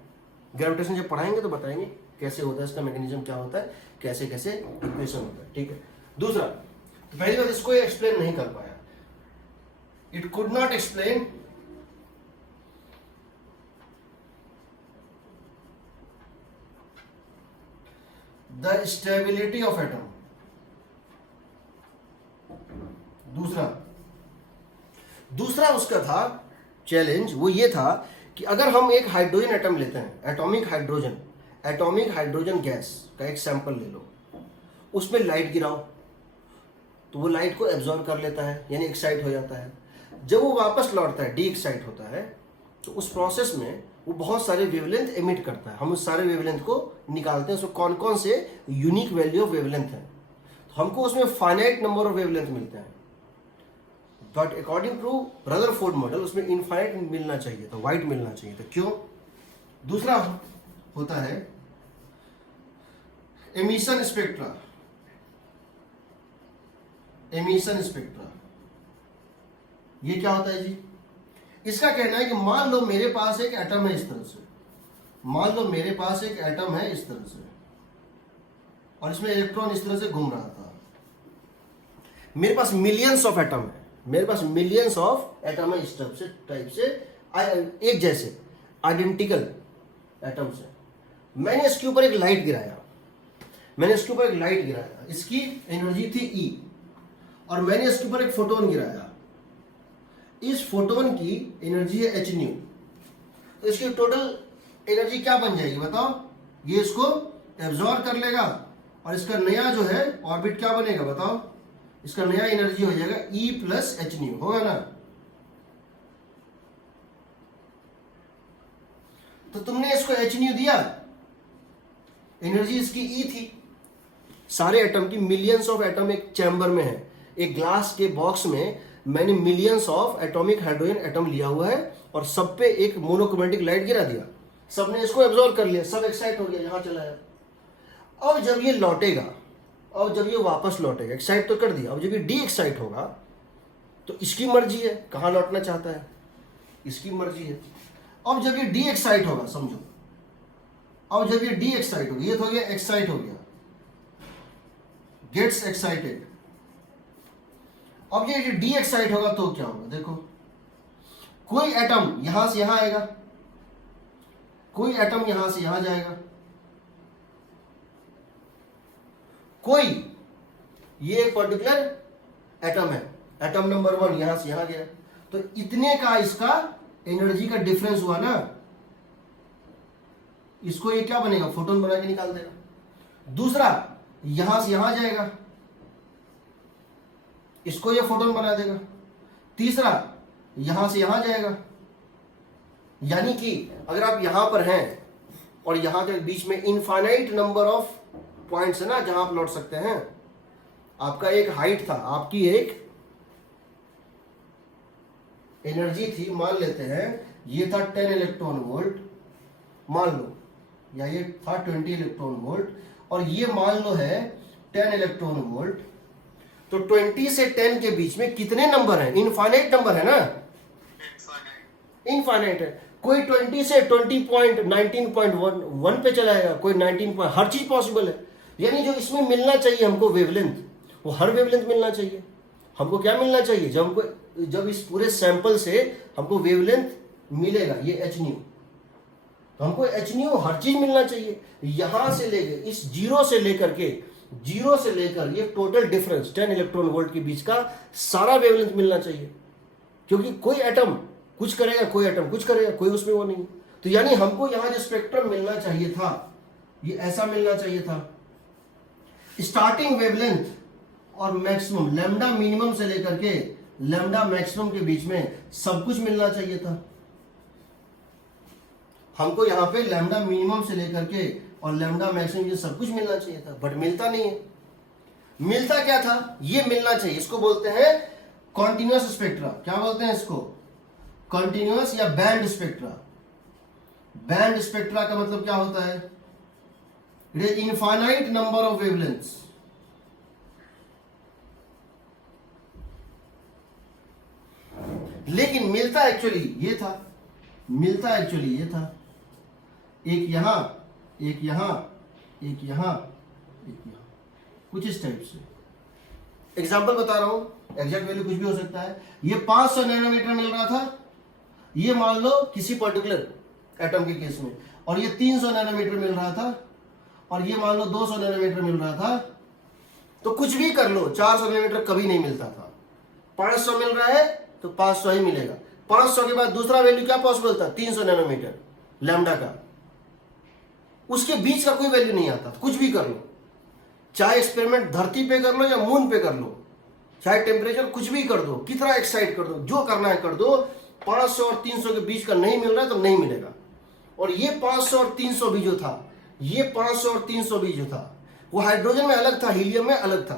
ग्रेविटेशन जब पढ़ाएंगे तो बताएंगे कैसे होता है, इसका मैकेनिज्म क्या होता है, कैसे कैसे इक्वेशन होता है, ठीक है। दूसरा, तो पहली बात इसको ये एक्सप्लेन नहीं कर पाया, it could not explain the stability of atom. दूसरा उसका था चैलेंज, वो ये था कि अगर हम एक हाइड्रोजन एटम लेते हैं, एटॉमिक हाइड्रोजन गैस का एक सैंपल ले लो, उसमें लाइट गिराओ तो वो लाइट को एब्जॉर्ब कर लेता है, यानी एक्साइट हो जाता है। जब वो वापस लौटता है, डी एक्साइट होता है, तो उस प्रोसेस में वो बहुत सारे वेवलेंथ एमिट करता है। हम उस सारे वेवलेंथ को निकालते हैं, उसमें कौन कौन से यूनिक वैल्यू ऑफ वेवलेंथ है, तो हमको उसमें फाइनाइट नंबर ऑफ वेवलेंथ मिलते हैं, but according to Rutherford model उसमें इनफाइनाइट मिलना चाहिए था, वाइट मिलना चाहिए था। क्यों? दूसरा होता है एमिशन स्पेक्ट्रा। ये क्या होता है जी? इसका कहना है कि मान लो मेरे पास एक एटम है इस तरह से, इस तरह से, और इसमें इलेक्ट्रॉन इस तरह से घूम रहा था। मेरे पास मिलियंस ऑफ एटम है, इस टाइप से एक जैसे आइडेंटिकल एटम्स है। मैंने इसके ऊपर एक लाइट गिराया, इसकी एनर्जी थी E, और मैंने इसके ऊपर एक फोटोन गिराया, इस फोटोन की एनर्जी है h न्यू। तो इसकी टोटल एनर्जी क्या बन जाएगी बताओ? ये इसको एब्जॉर्ब कर लेगा और इसका नया जो है ऑर्बिट क्या बनेगा बताओ? इसका नया एनर्जी हो जाएगा E प्लस एच न्यू, होगा ना? तो तुमने इसको एच न्यू दिया, एनर्जी इसकी E थी। सारे एटम की मिलियंस ऑफ एटम एक चैम्बर में है, एक ग्लास के बॉक्स में मैंने millions of atomic hydrogen atom लिया हुआ है और सब पे एक मोनोक्रोमेटिक लाइट गिरा दिया, सबने इसको एब्जॉर्ब कर लिया, सब एक्साइट हो गया, यहां चला गया। अब जब ये लौटेगा, वापस लौटेगा, एक्साइट तो कर दिया, अब जब ये डी एक्साइट होगा तो इसकी मर्जी है कहां लौटना चाहता है, इसकी मर्जी है। अब जब ये डी एक्साइट होगा, समझो, अब जब ये डी एक्साइट होगा, ये तो हो गया एक्साइट हो गया, गेट्स एक्साइटेड। अब ये डी एक्साइट होगा तो क्या होगा? देखो, कोई एटम यहां से यहां आएगा, कोई एटम यहां से यहां जाएगा, कोई ये एक पर्टिकुलर एटम है, एटम नंबर 1 यहां से यहां गया, तो इतने का इसका एनर्जी का डिफरेंस हुआ ना, इसको ये क्या बनेगा? फोटोन बना के निकाल देगा। दूसरा यहां से यहां जाएगा, इसको ये फोटोन बना देगा। तीसरा यहां से यहां जाएगा, यानी कि अगर आप यहां पर हैं और यहां के बीच में इनफाइनाइट नंबर ऑफ पॉइंट्स है ना जहां आप लौट सकते हैं, आपका एक हाइट था, आपकी एक एनर्जी थी, मान लेते हैं ये था 10 इलेक्ट्रॉन वोल्ट मान लो, या ये था 20 इलेक्ट्रॉन वोल्ट, और ये मान लो है 10 इलेक्ट्रॉन वोल्ट। तो 20 से 10 के बीच में कितने नंबर हैं? इनफाइनाइट नंबर है ना, इनफाइनाइट है। कोई 20 से 20.19.1 पे चलाएगा, कोई 19 पॉइंट, हर चीज पॉसिबल है। यानी जो इसमें मिलना चाहिए हमको वेवलेंथ, वो हर वेवलेंथ मिलना चाहिए। हमको क्या मिलना चाहिए, जब इस पूरे सैंपल से हमको वेवलेंथ मिलेगा, ये एच न्यू, तो हमको एच न्यू हर चीज मिलना चाहिए। यहां से लेकर इस जीरो से लेकर ये टोटल डिफरेंस 10 इलेक्ट्रॉन वोल्ट के बीच का सारा वेवलेंथ मिलना चाहिए। क्योंकि कोई एटम कुछ करेगा, कोई एटम कुछ करेगा, कोई उसमें वो नहीं। तो यानी हमको यहां जो स्पेक्ट्रम मिलना चाहिए था, ये ऐसा मिलना चाहिए था। स्टार्टिंग वेवलेंथ और मैक्सिमम, लैम्डा मिनिमम से लेकर के लैम्डा मैक्सिमम के बीच में सब कुछ मिलना चाहिए था। हमको यहां पे लैम्डा मिनिमम से लेकर के और लैम्डा मैक्सिमम ये सब कुछ मिलना चाहिए था, बट मिलता नहीं है। मिलता क्या था, ये मिलना चाहिए। इसको बोलते हैं कॉन्टिन्यूअस स्पेक्ट्रा। क्या बोलते हैं इसको, कॉन्टिन्यूअस या बैंड स्पेक्ट्रा। बैंड स्पेक्ट्रा का मतलब क्या होता है, it is infinite number of wavelengths. लेकिन मिलता एक्चुअली ये था, एक यहां, एक यहां, एक यहां, एक यहां, कुछ इस टाइप से। एग्जाम्पल बता रहा हूं, एग्जैक्ट वैल्यू कुछ भी हो सकता है। ये 500 नैनोमीटर मिल रहा था, ये मान लो किसी पर्टिकुलर एटम के केस में, और ये 300 नैनोमीटर मिल रहा था, और ये मान लो 200 नैनोमीटर मिल रहा था। तो कुछ भी कर लो, 400 नैनोमीटर कभी नहीं मिलता था। 500 मिल रहा है तो 500 ही मिलेगा। 500 के बाद दूसरा वैल्यू क्या पॉसिबल था, 300 नैनोमीटर लैम्डा का, उसके बीच का कोई वैल्यू नहीं आता। कुछ भी कर लो, चाहे एक्सपेरिमेंट धरती पे कर लो या मून पे कर लो, चाहे टेम्परेचर कुछ भी कर दो, कितना एक्साइट कर दो, जो करना है कर दो, 500 और 300 के बीच का नहीं मिल रहा है तो नहीं मिलेगा। और ये 500 और 300 भी जो था, ये 500 और 300 भी जो था, वो हाइड्रोजन में अलग था, हीलियम में अलग था।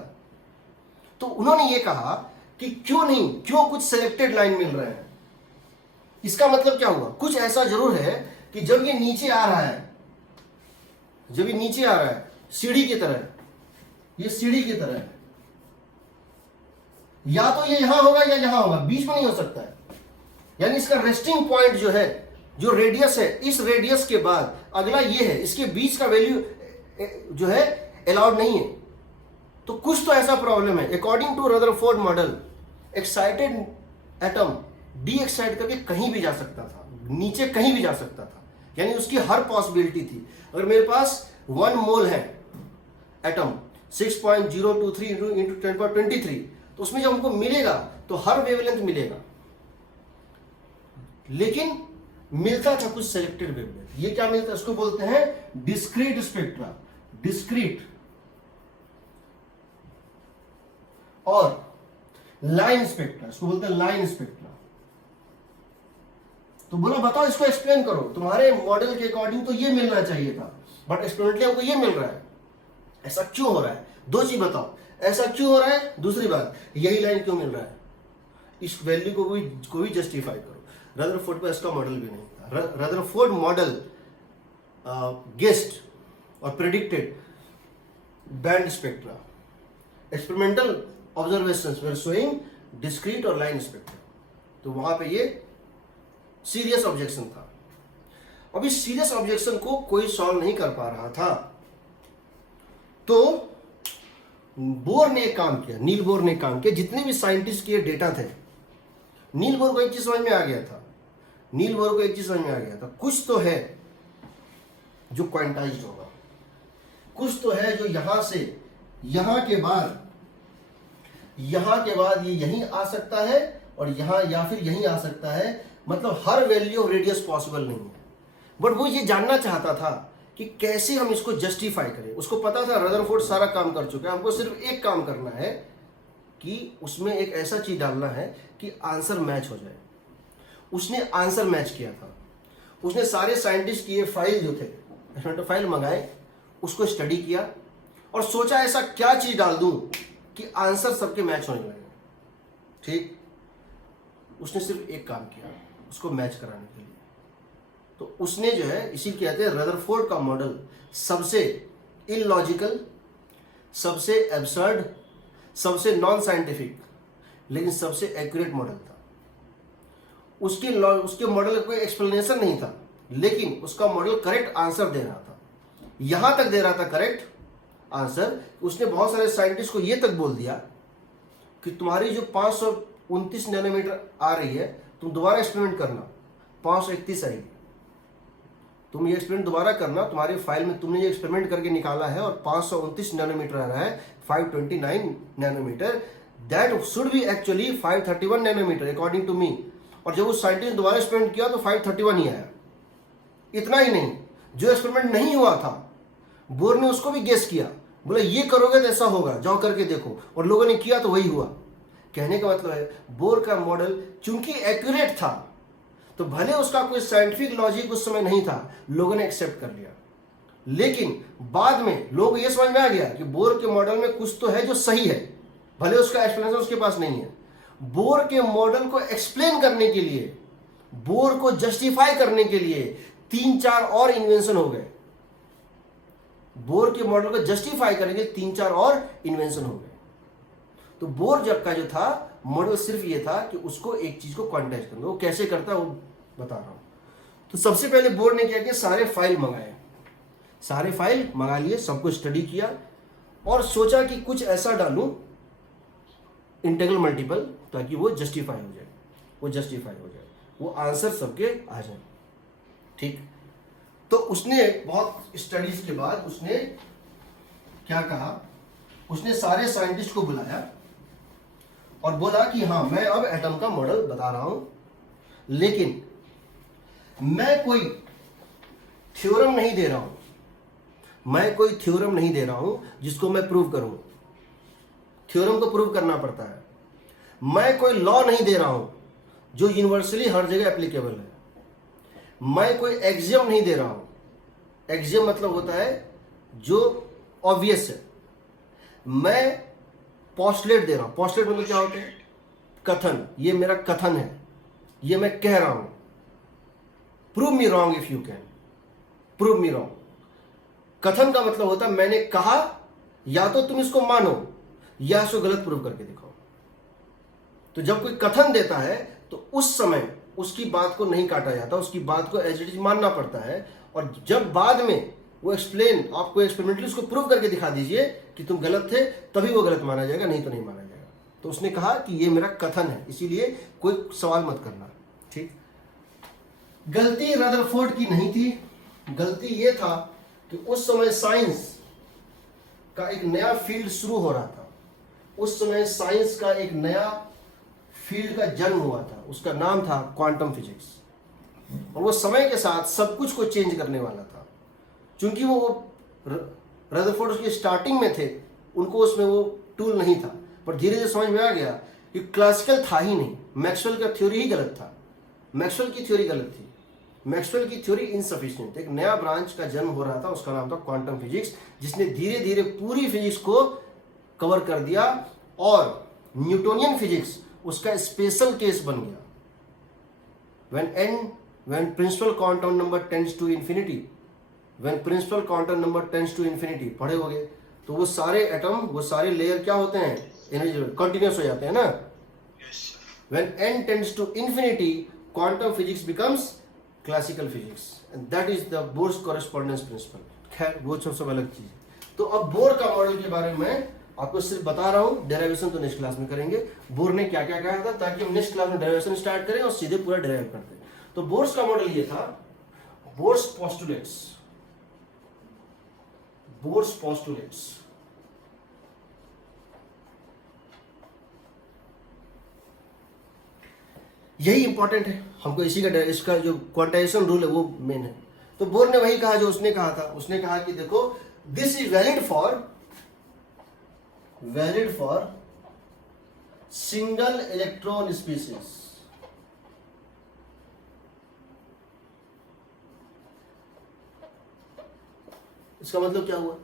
तो उन्होंने ये कहा कि क्यों कुछ सिलेक्टेड लाइन मिल रहे हैं। इसका मतलब क्या हुआ, कुछ ऐसा जरूर है कि जब ये नीचे आ रहा है, सीढ़ी की तरह, ये सीढ़ी की तरह है, या तो ये यहां होगा या यहां होगा, बीच में नहीं हो सकता है। यानी इसका रेस्टिंग पॉइंट जो है, जो रेडियस है, इस रेडियस के बाद अगला ये है, इसके बीच का वैल्यू जो है अलाउड नहीं है। तो कुछ तो ऐसा प्रॉब्लम है। According to Rutherford model, excited atom de excite करके कहीं भी जा सकता था, नीचे कहीं भी जा सकता था। यानी उसकी हर पॉसिबिलिटी थी। अगर मेरे पास 1 मोल है एटम, 6.023 इंटू 1023, तो उसमें जब हमको मिलेगा तो हर वेवलेंथ मिलेगा, लेकिन मिलता था कुछ सेलेक्टेड वेवलेंथ। ये क्या मिलता है, इसको बोलते हैं डिस्क्रीट स्पेक्ट्रा। डिस्क्रीट और लाइन स्पेक्ट्रा, इसको बोलते हैं लाइन स्पेक्ट्रा। तो बोला बताओ, इसको एक्सप्लेन करो, तुम्हारे मॉडल के अकॉर्डिंग तो ये मिलना चाहिए था, बट एक्सपेरिमेंटली हमको ये मिल रहा है, ऐसा क्यों हो रहा है। 2 चीज बताओ, ऐसा क्यों हो रहा है, दूसरी बात यही लाइन क्यों मिल रहा है। इस वैल्यू को भी जस्टिफाई करो। रदरफोर्ड का इसका मॉडल भी नहीं था। रदरफोर्ड मॉडल गेस्ड और predicted band spectra, experimental observations वर शोइंग डिस्क्रीट और लाइन स्पेक्ट्रा। तो वहां पे ये सीरियस ऑब्जेक्शन था। अब इस सीरियस ऑब्जेक्शन को कोई सॉल्व नहीं कर पा रहा था, तो बोर ने एक काम किया, नील बोर ने काम किया। जितने भी साइंटिस्ट के डेटा थे, नील बोर को एक चीज समझ में आ गया था, कुछ तो है जो क्वांटाइज्ड होगा, कुछ तो है जो यहां से यहां के बाद ये यहीं आ सकता है, और यहां या फिर यहीं आ सकता है। मतलब हर वैल्यू ऑफ रेडियस पॉसिबल नहीं है। बट वो ये जानना चाहता था कि कैसे हम इसको जस्टिफाई करें। उसको पता था रदरफोर्ड सारा काम कर चुका है, हमको सिर्फ एक काम करना है कि उसमें एक ऐसा चीज डालना है कि आंसर मैच हो जाए। उसने आंसर मैच किया था। उसने सारे साइंटिस्ट की ये फाइल जो थे, फाइल मंगाए, उसको स्टडी किया और सोचा ऐसा क्या चीज डाल दूं कि आंसर सबके मैच होने लगे। ठीक, उसने सिर्फ एक काम किया उसको मैच कराने के लिए। तो उसने जो है, इसी कहते हैं रदरफोर्ड का मॉडल सबसे इलॉजिकल, सबसे एब्सर्ड, सबसे नॉन साइंटिफिक, लेकिन सबसे एक्यूरेट मॉडल था। उसके मॉडल का कोई एक्सप्लेनेशन नहीं था, लेकिन उसका मॉडल करेक्ट आंसर दे रहा था। यहां तक दे रहा था करेक्ट आंसर, उसने बहुत सारे साइंटिस्ट को यह तक बोल दिया कि तुम्हारी जो 529 नैनोमीटर आ रही है, तुम दोबारा एक्सपेरिमेंट करना, 531 आएगी, तुम ये एक्सपेरिमेंट दोबारा करना, तुम्हारी फाइल में तुमने ये एक्सपेरिमेंट करके निकाला है और 529 नैनोमीटर आ रहा है, 529 nanometre, that should be actually 531 nanometre according to me. और जब उस साइंटिस्ट ने दोबारा एक्सपेरिमेंट किया तो 531 ही आया। इतना ही नहीं, जो एक्सपेरिमेंट नहीं हुआ था बोर ने उसको भी गेस किया, बोला ये करोगे तो ऐसा होगा, जाओ करके देखो, और लोगों ने किया तो वही हुआ। कहने का मतलब है बोर का मॉडल चूंकि एक्यूरेट था, तो भले उसका कोई साइंटिफिक लॉजिक उस समय नहीं था, लोगों ने एक्सेप्ट कर लिया। लेकिन बाद में लोगों को यह समझ में आ गया कि बोर के मॉडल में कुछ तो है जो सही है, भले उसका एक्सप्लेनेशन उसके पास नहीं है। बोर के मॉडल को एक्सप्लेन करने के लिए, बोर को जस्टिफाई करने के लिए 3-4 और इन्वेंशन हो गए। बोर के मॉडल को जस्टिफाई करने के 3-4 और इन्वेंशन हो गए। तो बोर जब का जो था मॉडल सिर्फ ये था कि उसको एक चीज को क्वांटाइज करना, वो कैसे करता है वो बता रहा हूं। तो सबसे पहले बोर ने क्या किया, सारे फाइल मंगाए, सारे फाइल मंगा लिए, सबको स्टडी किया और सोचा कि कुछ ऐसा डालूं इंटीग्रल मल्टीपल ताकि वो जस्टिफाई हो जाए, वो जस्टिफाई हो जाए, वो आंसर सबके आ जाए। ठीक, तो उसने बहुत स्टडीज के बाद उसने क्या कहा, उसने सारे साइंटिस्ट को बुलाया और बोला कि हाँ मैं अब एटम का मॉडल बता रहा हूं, लेकिन मैं कोई थ्योरम नहीं दे रहा हूं, मैं कोई थ्योरम नहीं दे रहा हूं जिसको मैं प्रूव करूं। थ्योरम को प्रूव करना पड़ता है। मैं कोई लॉ नहीं दे रहा हूं जो यूनिवर्सली हर जगह एप्लीकेबल है। मैं कोई एक्सियम नहीं दे रहा हूं। एक्सियम मतलब होता है जो ऑब्वियस है। मैं पोस्टुलेट दे रहा हूं। पोस्टुलेट मतलब क्या होता है, कथन। ये मेरा कथन है, ये मैं कह रहा हूं। Prove me wrong if you can, prove me wrong. कथन का मतलब होता है मैंने कहा, या तो तुम इसको मानो या इसको गलत प्रूव करके दिखाओ। तो जब कोई कथन देता है तो उस समय उसकी बात को नहीं काटा जाता, उसकी बात को एज इट इज मानना पड़ता है। और जब बाद में वो एक्सप्लेन, आपको एक्सपेरिमेंटली उसको प्रूव करके दिखा दीजिए कि तुम गलत थे, तभी वो गलत माना जाएगा, नहीं तो नहीं माना जाएगा। तो उसने कहा कि ये मेरा कथन है, इसीलिए कोई सवाल मत करना। ठीक, गलती रदरफोर्ड की नहीं थी। गलती ये था कि उस समय साइंस का एक नया फील्ड शुरू हो रहा था। उस समय साइंस का एक नया फील्ड का जन्म हुआ था, उसका नाम था क्वांटम फिजिक्स। और वो समय के साथ सब कुछ को चेंज करने वाला था। क्योंकि वो रदरफोर्ड उसकी स्टार्टिंग में थे, उनको उसमें वो टूल नहीं था, पर धीरे धीरे समझ में आ गया कि क्लासिकल था ही नहीं, मैक्सवेल का थ्योरी ही गलत था। मैक्सवेल की थ्योरी गलत थी, मैक्सवेल की थ्योरी इनसफिशिएंट। एक नया ब्रांच का जन्म हो रहा था, उसका नाम था क्वांटम फिजिक्स, जिसने धीरे धीरे पूरी फिजिक्स को कवर कर दिया। और न्यूटोनियन फिजिक्स उसका स्पेशल केस बन गया। when principal quantum number tends to infinity, when principal quantum number tends to infinity पढ़े होगे, तो वो सारे एटम, वो सारे लेयर क्या होते हैं, एनर्जी कंटिन्यूस हो जाते हैं ना। when n tends to infinity, quantum physics becomes classical physics, and that is the Bohr's correspondence principle। खैर वो सब अलग चीज है। तो अब बोर का मॉडल के बारे में आपको सिर्फ बता रहा हूं, डेरिवेशन तो नेक्स्ट क्लास में करेंगे। बोर ने क्या क्या कहा था, ताकि हम नेक्स्ट क्लास में डेरिवेशन स्टार्ट करें और सीधे पूरा डेराइव करते हैं। तो बोर्स का मॉडल ये था, बोर्स पोस्टुलेट्स। बोर्स पोस्टुलेट्स यही इंपॉर्टेंट है हमको, इसी का, इसका जो क्वांटाइजेशन रूल है वो मेन है। तो बोर ने वही कहा जो उसने कहा था। उसने कहा कि देखो, this is valid for single electron species. इसका मतलब क्या हुआ,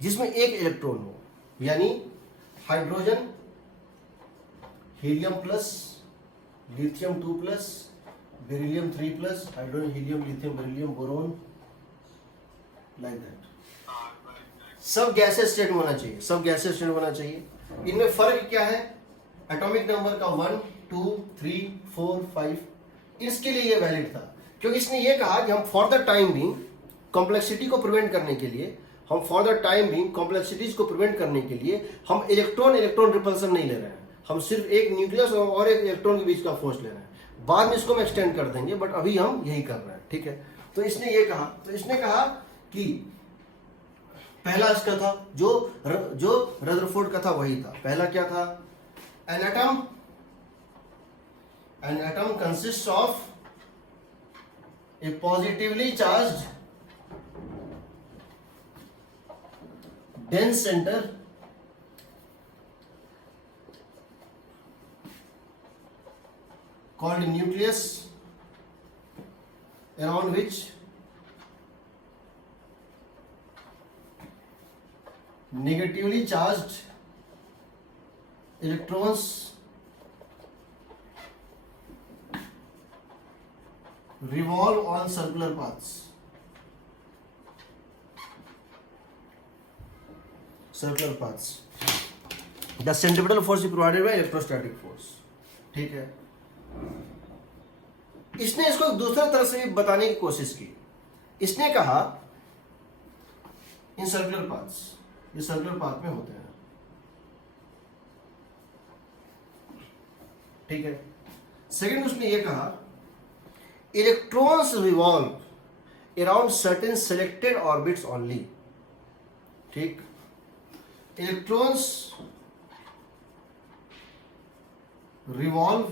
जिसमें एक इलेक्ट्रॉन हो, यानी hydrogen helium plus, lithium 2+, beryllium 3+, hydrogen helium lithium beryllium boron, like that. सब गैसेस स्टेट में होना चाहिए, सब गैसेस स्टेट में होना चाहिए। इनमें फर्क क्या है, एटॉमिक नंबर का 1, 2, 3, 4, 5, इसके लिए ये वैलिड था, क्योंकि इसने ये कहा कि हम for the time being complexity को प्रिवेंट करने के लिए, हम for the time being complexities को प्रिवेंट करने के लिए हम इलेक्ट्रॉन इलेक्ट्रॉन रिपल्सन नहीं ले रहे हैं, हम सिर्फ एक न्यूक्लियस और एक इलेक्ट्रॉन के बीच का फोर्स ले रहे हैं। बाद में इसको हम एक्सटेंड कर देंगे, बट अभी हम यही कर रहे हैं, ठीक है। तो इसने ये कहा, तो इसने कहा कि पहला इसका था जो रदरफोर्ड का था वही था। पहला क्या था? An atom consist of A positively charged dense center called nucleus, around which negatively charged electrons revolve on circular paths. Circular paths. The centripetal force is provided by electrostatic force. ठीक है। इसने इसको दूसरे तरह से भी बताने की कोशिश की। इसने कहा इन सर्कुलर पाथ्स, ये सर्कुलर पाथ में होते हैं, ठीक है। सेकंड उसने ये कहा electrons revolve around certain selected orbits only, ठीक। Electrons revolve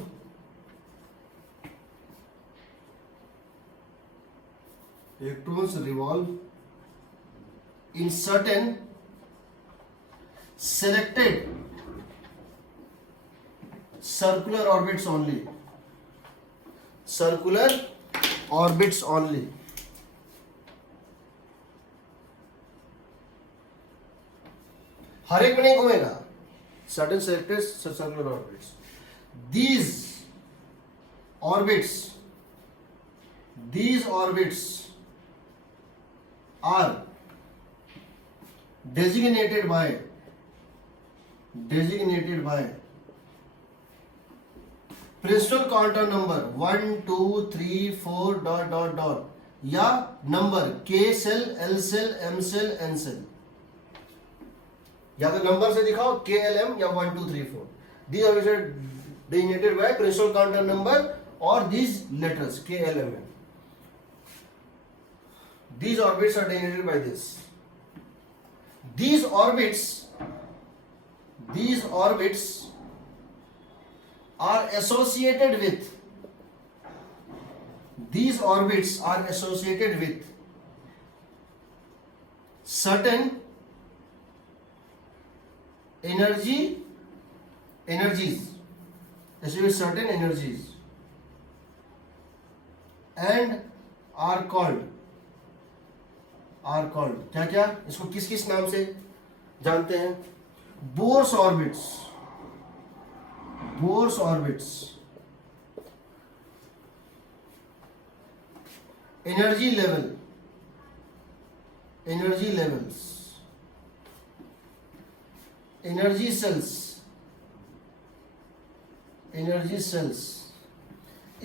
in certain selected circular orbits only. Circular orbits only. हर एक में नहीं घूमेगा, certain selected circular orbits. these orbits are designated by principal quantum number 1 2 3 4 dot dot dot या number k shell, l shell, m shell, n shell, या तो number से दिखाओ KLM या 1 2 3 4। These orbits are designated by principal quantum number or these letters KLM. These orbits are designated by this. These orbits are associated with certain energies, and are called क्या क्या, इसको किस किस नाम से जानते हैं? Bohr's orbits, energy levels, energy shells,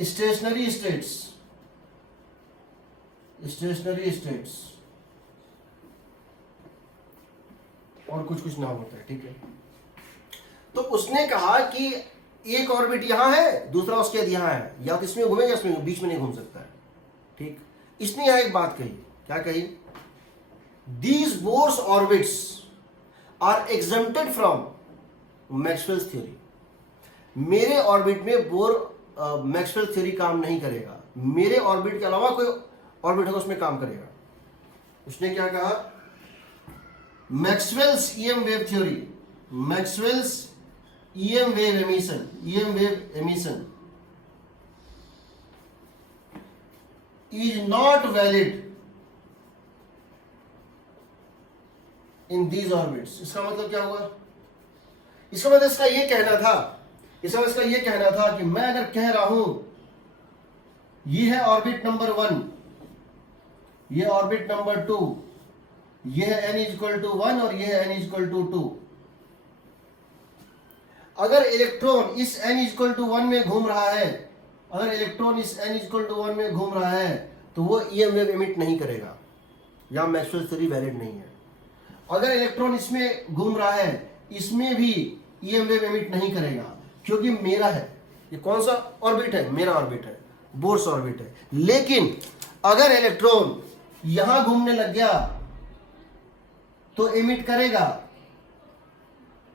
stationary states और कुछ नाम होता है, ठीक है। तो उसने कहा कि एक ऑर्बिट यहां है, दूसरा उसके बाद यहां है, या तो इसमें घूमेगा, इसमें बीच में नहीं घूम सकता है, ठीक। इसने यहां एक बात कही, क्या कही? These Bohr's orbits are exempted from Maxwell's theory. मेरे ऑर्बिट में मैक्सवेल थ्योरी काम नहीं करेगा, मेरे ऑर्बिट के अलावा कोई ऑर्बिट होगा उसमें काम करेगा। उसने क्या कहा? Maxwell's EM wave theory, Maxwell's EM wave emission is not valid in these orbits. इसका मतलब क्या हुआ? इसका मतलब इसका ये कहना था कि मैं अगर कह रहा हूं ये है ऑर्बिट नंबर 1, ये ऑर्बिट नंबर 2, ये है n इक्वल टू 1 और ये है n इक्वल टू 2। अगर इलेक्ट्रॉन इस n इक्वल टू 1 में घूम रहा है अगर इलेक्ट्रॉन इस n इक्वल टू 1 में घूम रहा है तो वो EM वेव एमिट नहीं करेगा, या मैक्सवेल थ्योरी वैलिड नहीं है। अगर इलेक्ट्रॉन इसमें घूम रहा है, इसमें भी EM वेव एमिट नहीं करेगा, क्योंकि मेरा है, ये कौन सा ऑर्बिट है, मेरा ऑर्बिट है, बोर्स ऑर्बिट है। लेकिन अगर इलेक्ट्रॉन यहां घूमने लग गया तो एमिट करेगा,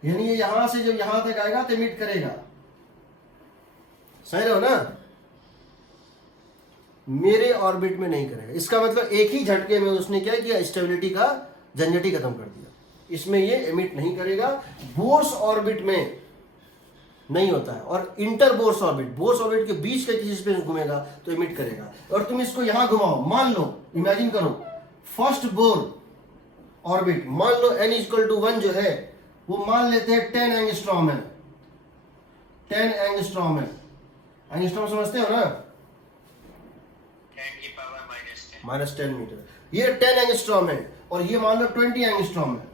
यानी ये यहां से जब यहां तक आएगा तो एमिट करेगा। सही रहो ना, मेरे ऑर्बिट में नहीं करेगा। इसका मतलब एक ही झटके में उसने क्या किया, स्टेबिलिटी का झंझट ही खत्म कर दिया। इसमें ये एमिट नहीं करेगा, बोर्स ऑर्बिट में नहीं होता है। और inter Bohr's orbit, Bohr's orbit के बीच का किसी स्पेस घूमेगा तो एमिट करेगा। और तुम इसको यहां घुमाओ, मान लो, इमेजिन करो फर्स्ट बोर ऑर्बिट, मान लो n इक्वल टू 1 जो है वो मान लेते हैं 10 एंगस्ट्रॉम है, 10 एंगस्ट्रॉम है। एंगस्ट्रॉम समझते हो ना, 10 की पावर -10। -10 मीटर। ये 10 एंगस्ट्रॉम है और ये मान लो 20 एंगस्ट्रॉम है।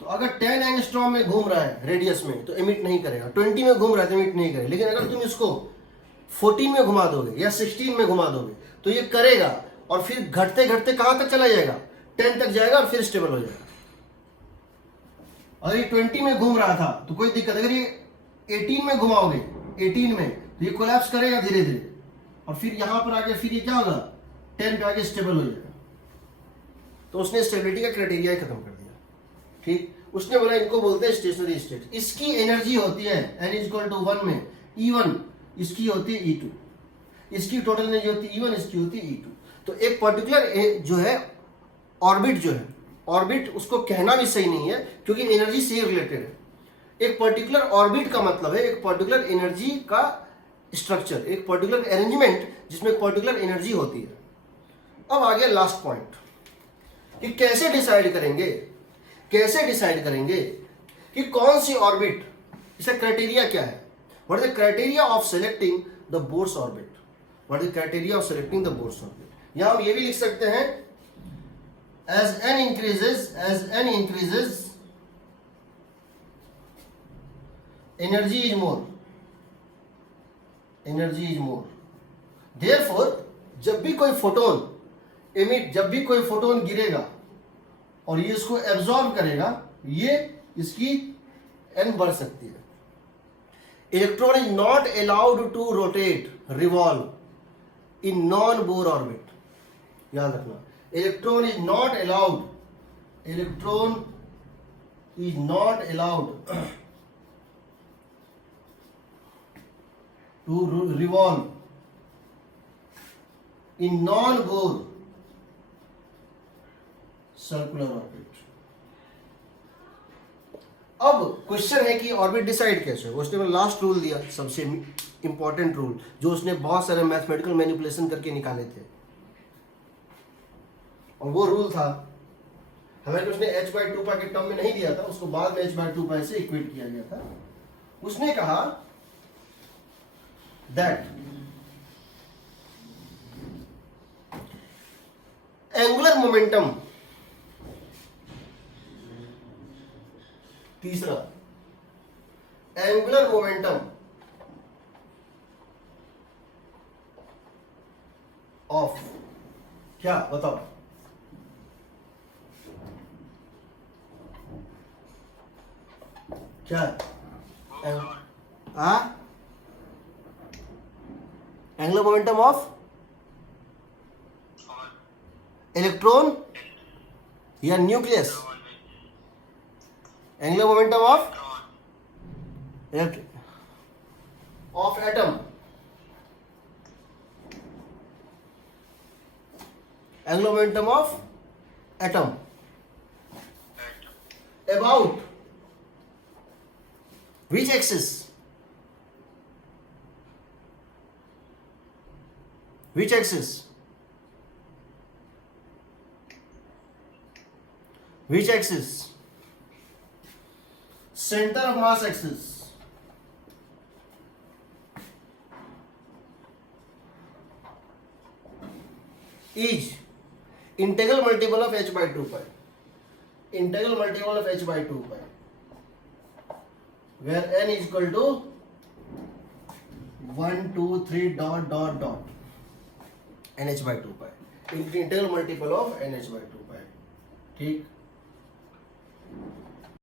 तो अगर 10 एंगस्ट्रॉम में घूम रहा है रेडियस में तो एमिट नहीं करेगा, 20 में घूम रहा है तो एमिट नहीं करेगा। लेकिन अगर तुम इसको 14 में घुमा दोगे या 16 में घुमा दोगे तो ये करेगा, और फिर घटते घटते कहां तक चला जाएगा, 10 तक जाएगा और फिर स्टेबल हो जाएगा। अगर ये 20 में घूम रहा था तो कोई दिक्कत, अगर ये 18 में घुमाओगे, 18 में, तो ये कोलैप्स करेगा धीरे धीरे, और फिर यहां पर आके फिर ये क्या होगा, 10 पे आके स्टेबल हो जाएगा। तो उसने स्टेबिलिटी का क्राइटेरिया ही खत्म कर दिया। ठीक, उसने बोला इनको बोलते हैं स्टेशनरी स्टेट। इसकी एनर्जी होती है n इक्वल टू 1 में E1, इसकी होती है E2। इसकी टोटल एनर्जी होती है E1, इसकी होती है E2। तो एक पर्टिकुलर जो है ऑर्बिट, जो है ऑर्बिट, उसको कहना भी सही नहीं है क्योंकि एनर्जी से रिलेटेड है। एक पर्टिकुलर ऑर्बिट का मतलब है एक पर्टिकुलर एनर्जी का स्ट्रक्चर, एक पर्टिकुलर अरेंजमेंट जिसमें एक पर्टिकुलर एनर्जी होती है। अब आगे लास्ट पॉइंट कि कैसे डिसाइड करेंगे, कैसे डिसाइड करेंगे कि कौन सी ऑर्बिट, इसका क्राइटेरिया क्या है। What is the criteria of selecting the Bohr's orbit, what is the criteria of selecting the Bohr's orbit. यहां हम ये भी लिख सकते हैं, as n increases, energy is more, therefore जब भी कोई फोटोन एमिट, जब भी कोई फोटोन गिरेगा और ये इसको एब्जॉर्ब करेगा, ये इसकी n बढ़ सकती है। Electron is not allowed to rotate, revolve in non Bohr orbit. याद रखना, electron is not allowed to revolve in non-Bohr circular orbit। अब क्वेश्चन है कि ऑर्बिट डिसाइड कैसे हो। उसने लास्ट रूल दिया, सबसे इंपॉर्टेंट रूल, जो उसने बहुत सारे मैथमेटिकल मैनिपुलेशन करके निकाले थे, और वो रूल था, हालांकि उसने h/2 के टर्म में नहीं दिया था, उसको बाद में h/2 से इक्वेट किया गया था। उसने कहा दैट एंगुलर मोमेंटम, तीसरा एंगुलर मोमेंटम ऑफ, क्या बताओ, क्या एंगुलर मोमेंटम ऑफ इलेक्ट्रॉन या nucleus, angular momentum of atom, angular momentum of atom about which axis, which axis, which axis, center of mass axis, is integral multiple of h/2 integral multiple of h/2 where n is equal to 1 2 3 dot dot dot NH/2 pi integral multiple of NH/2 पाई, ठीक।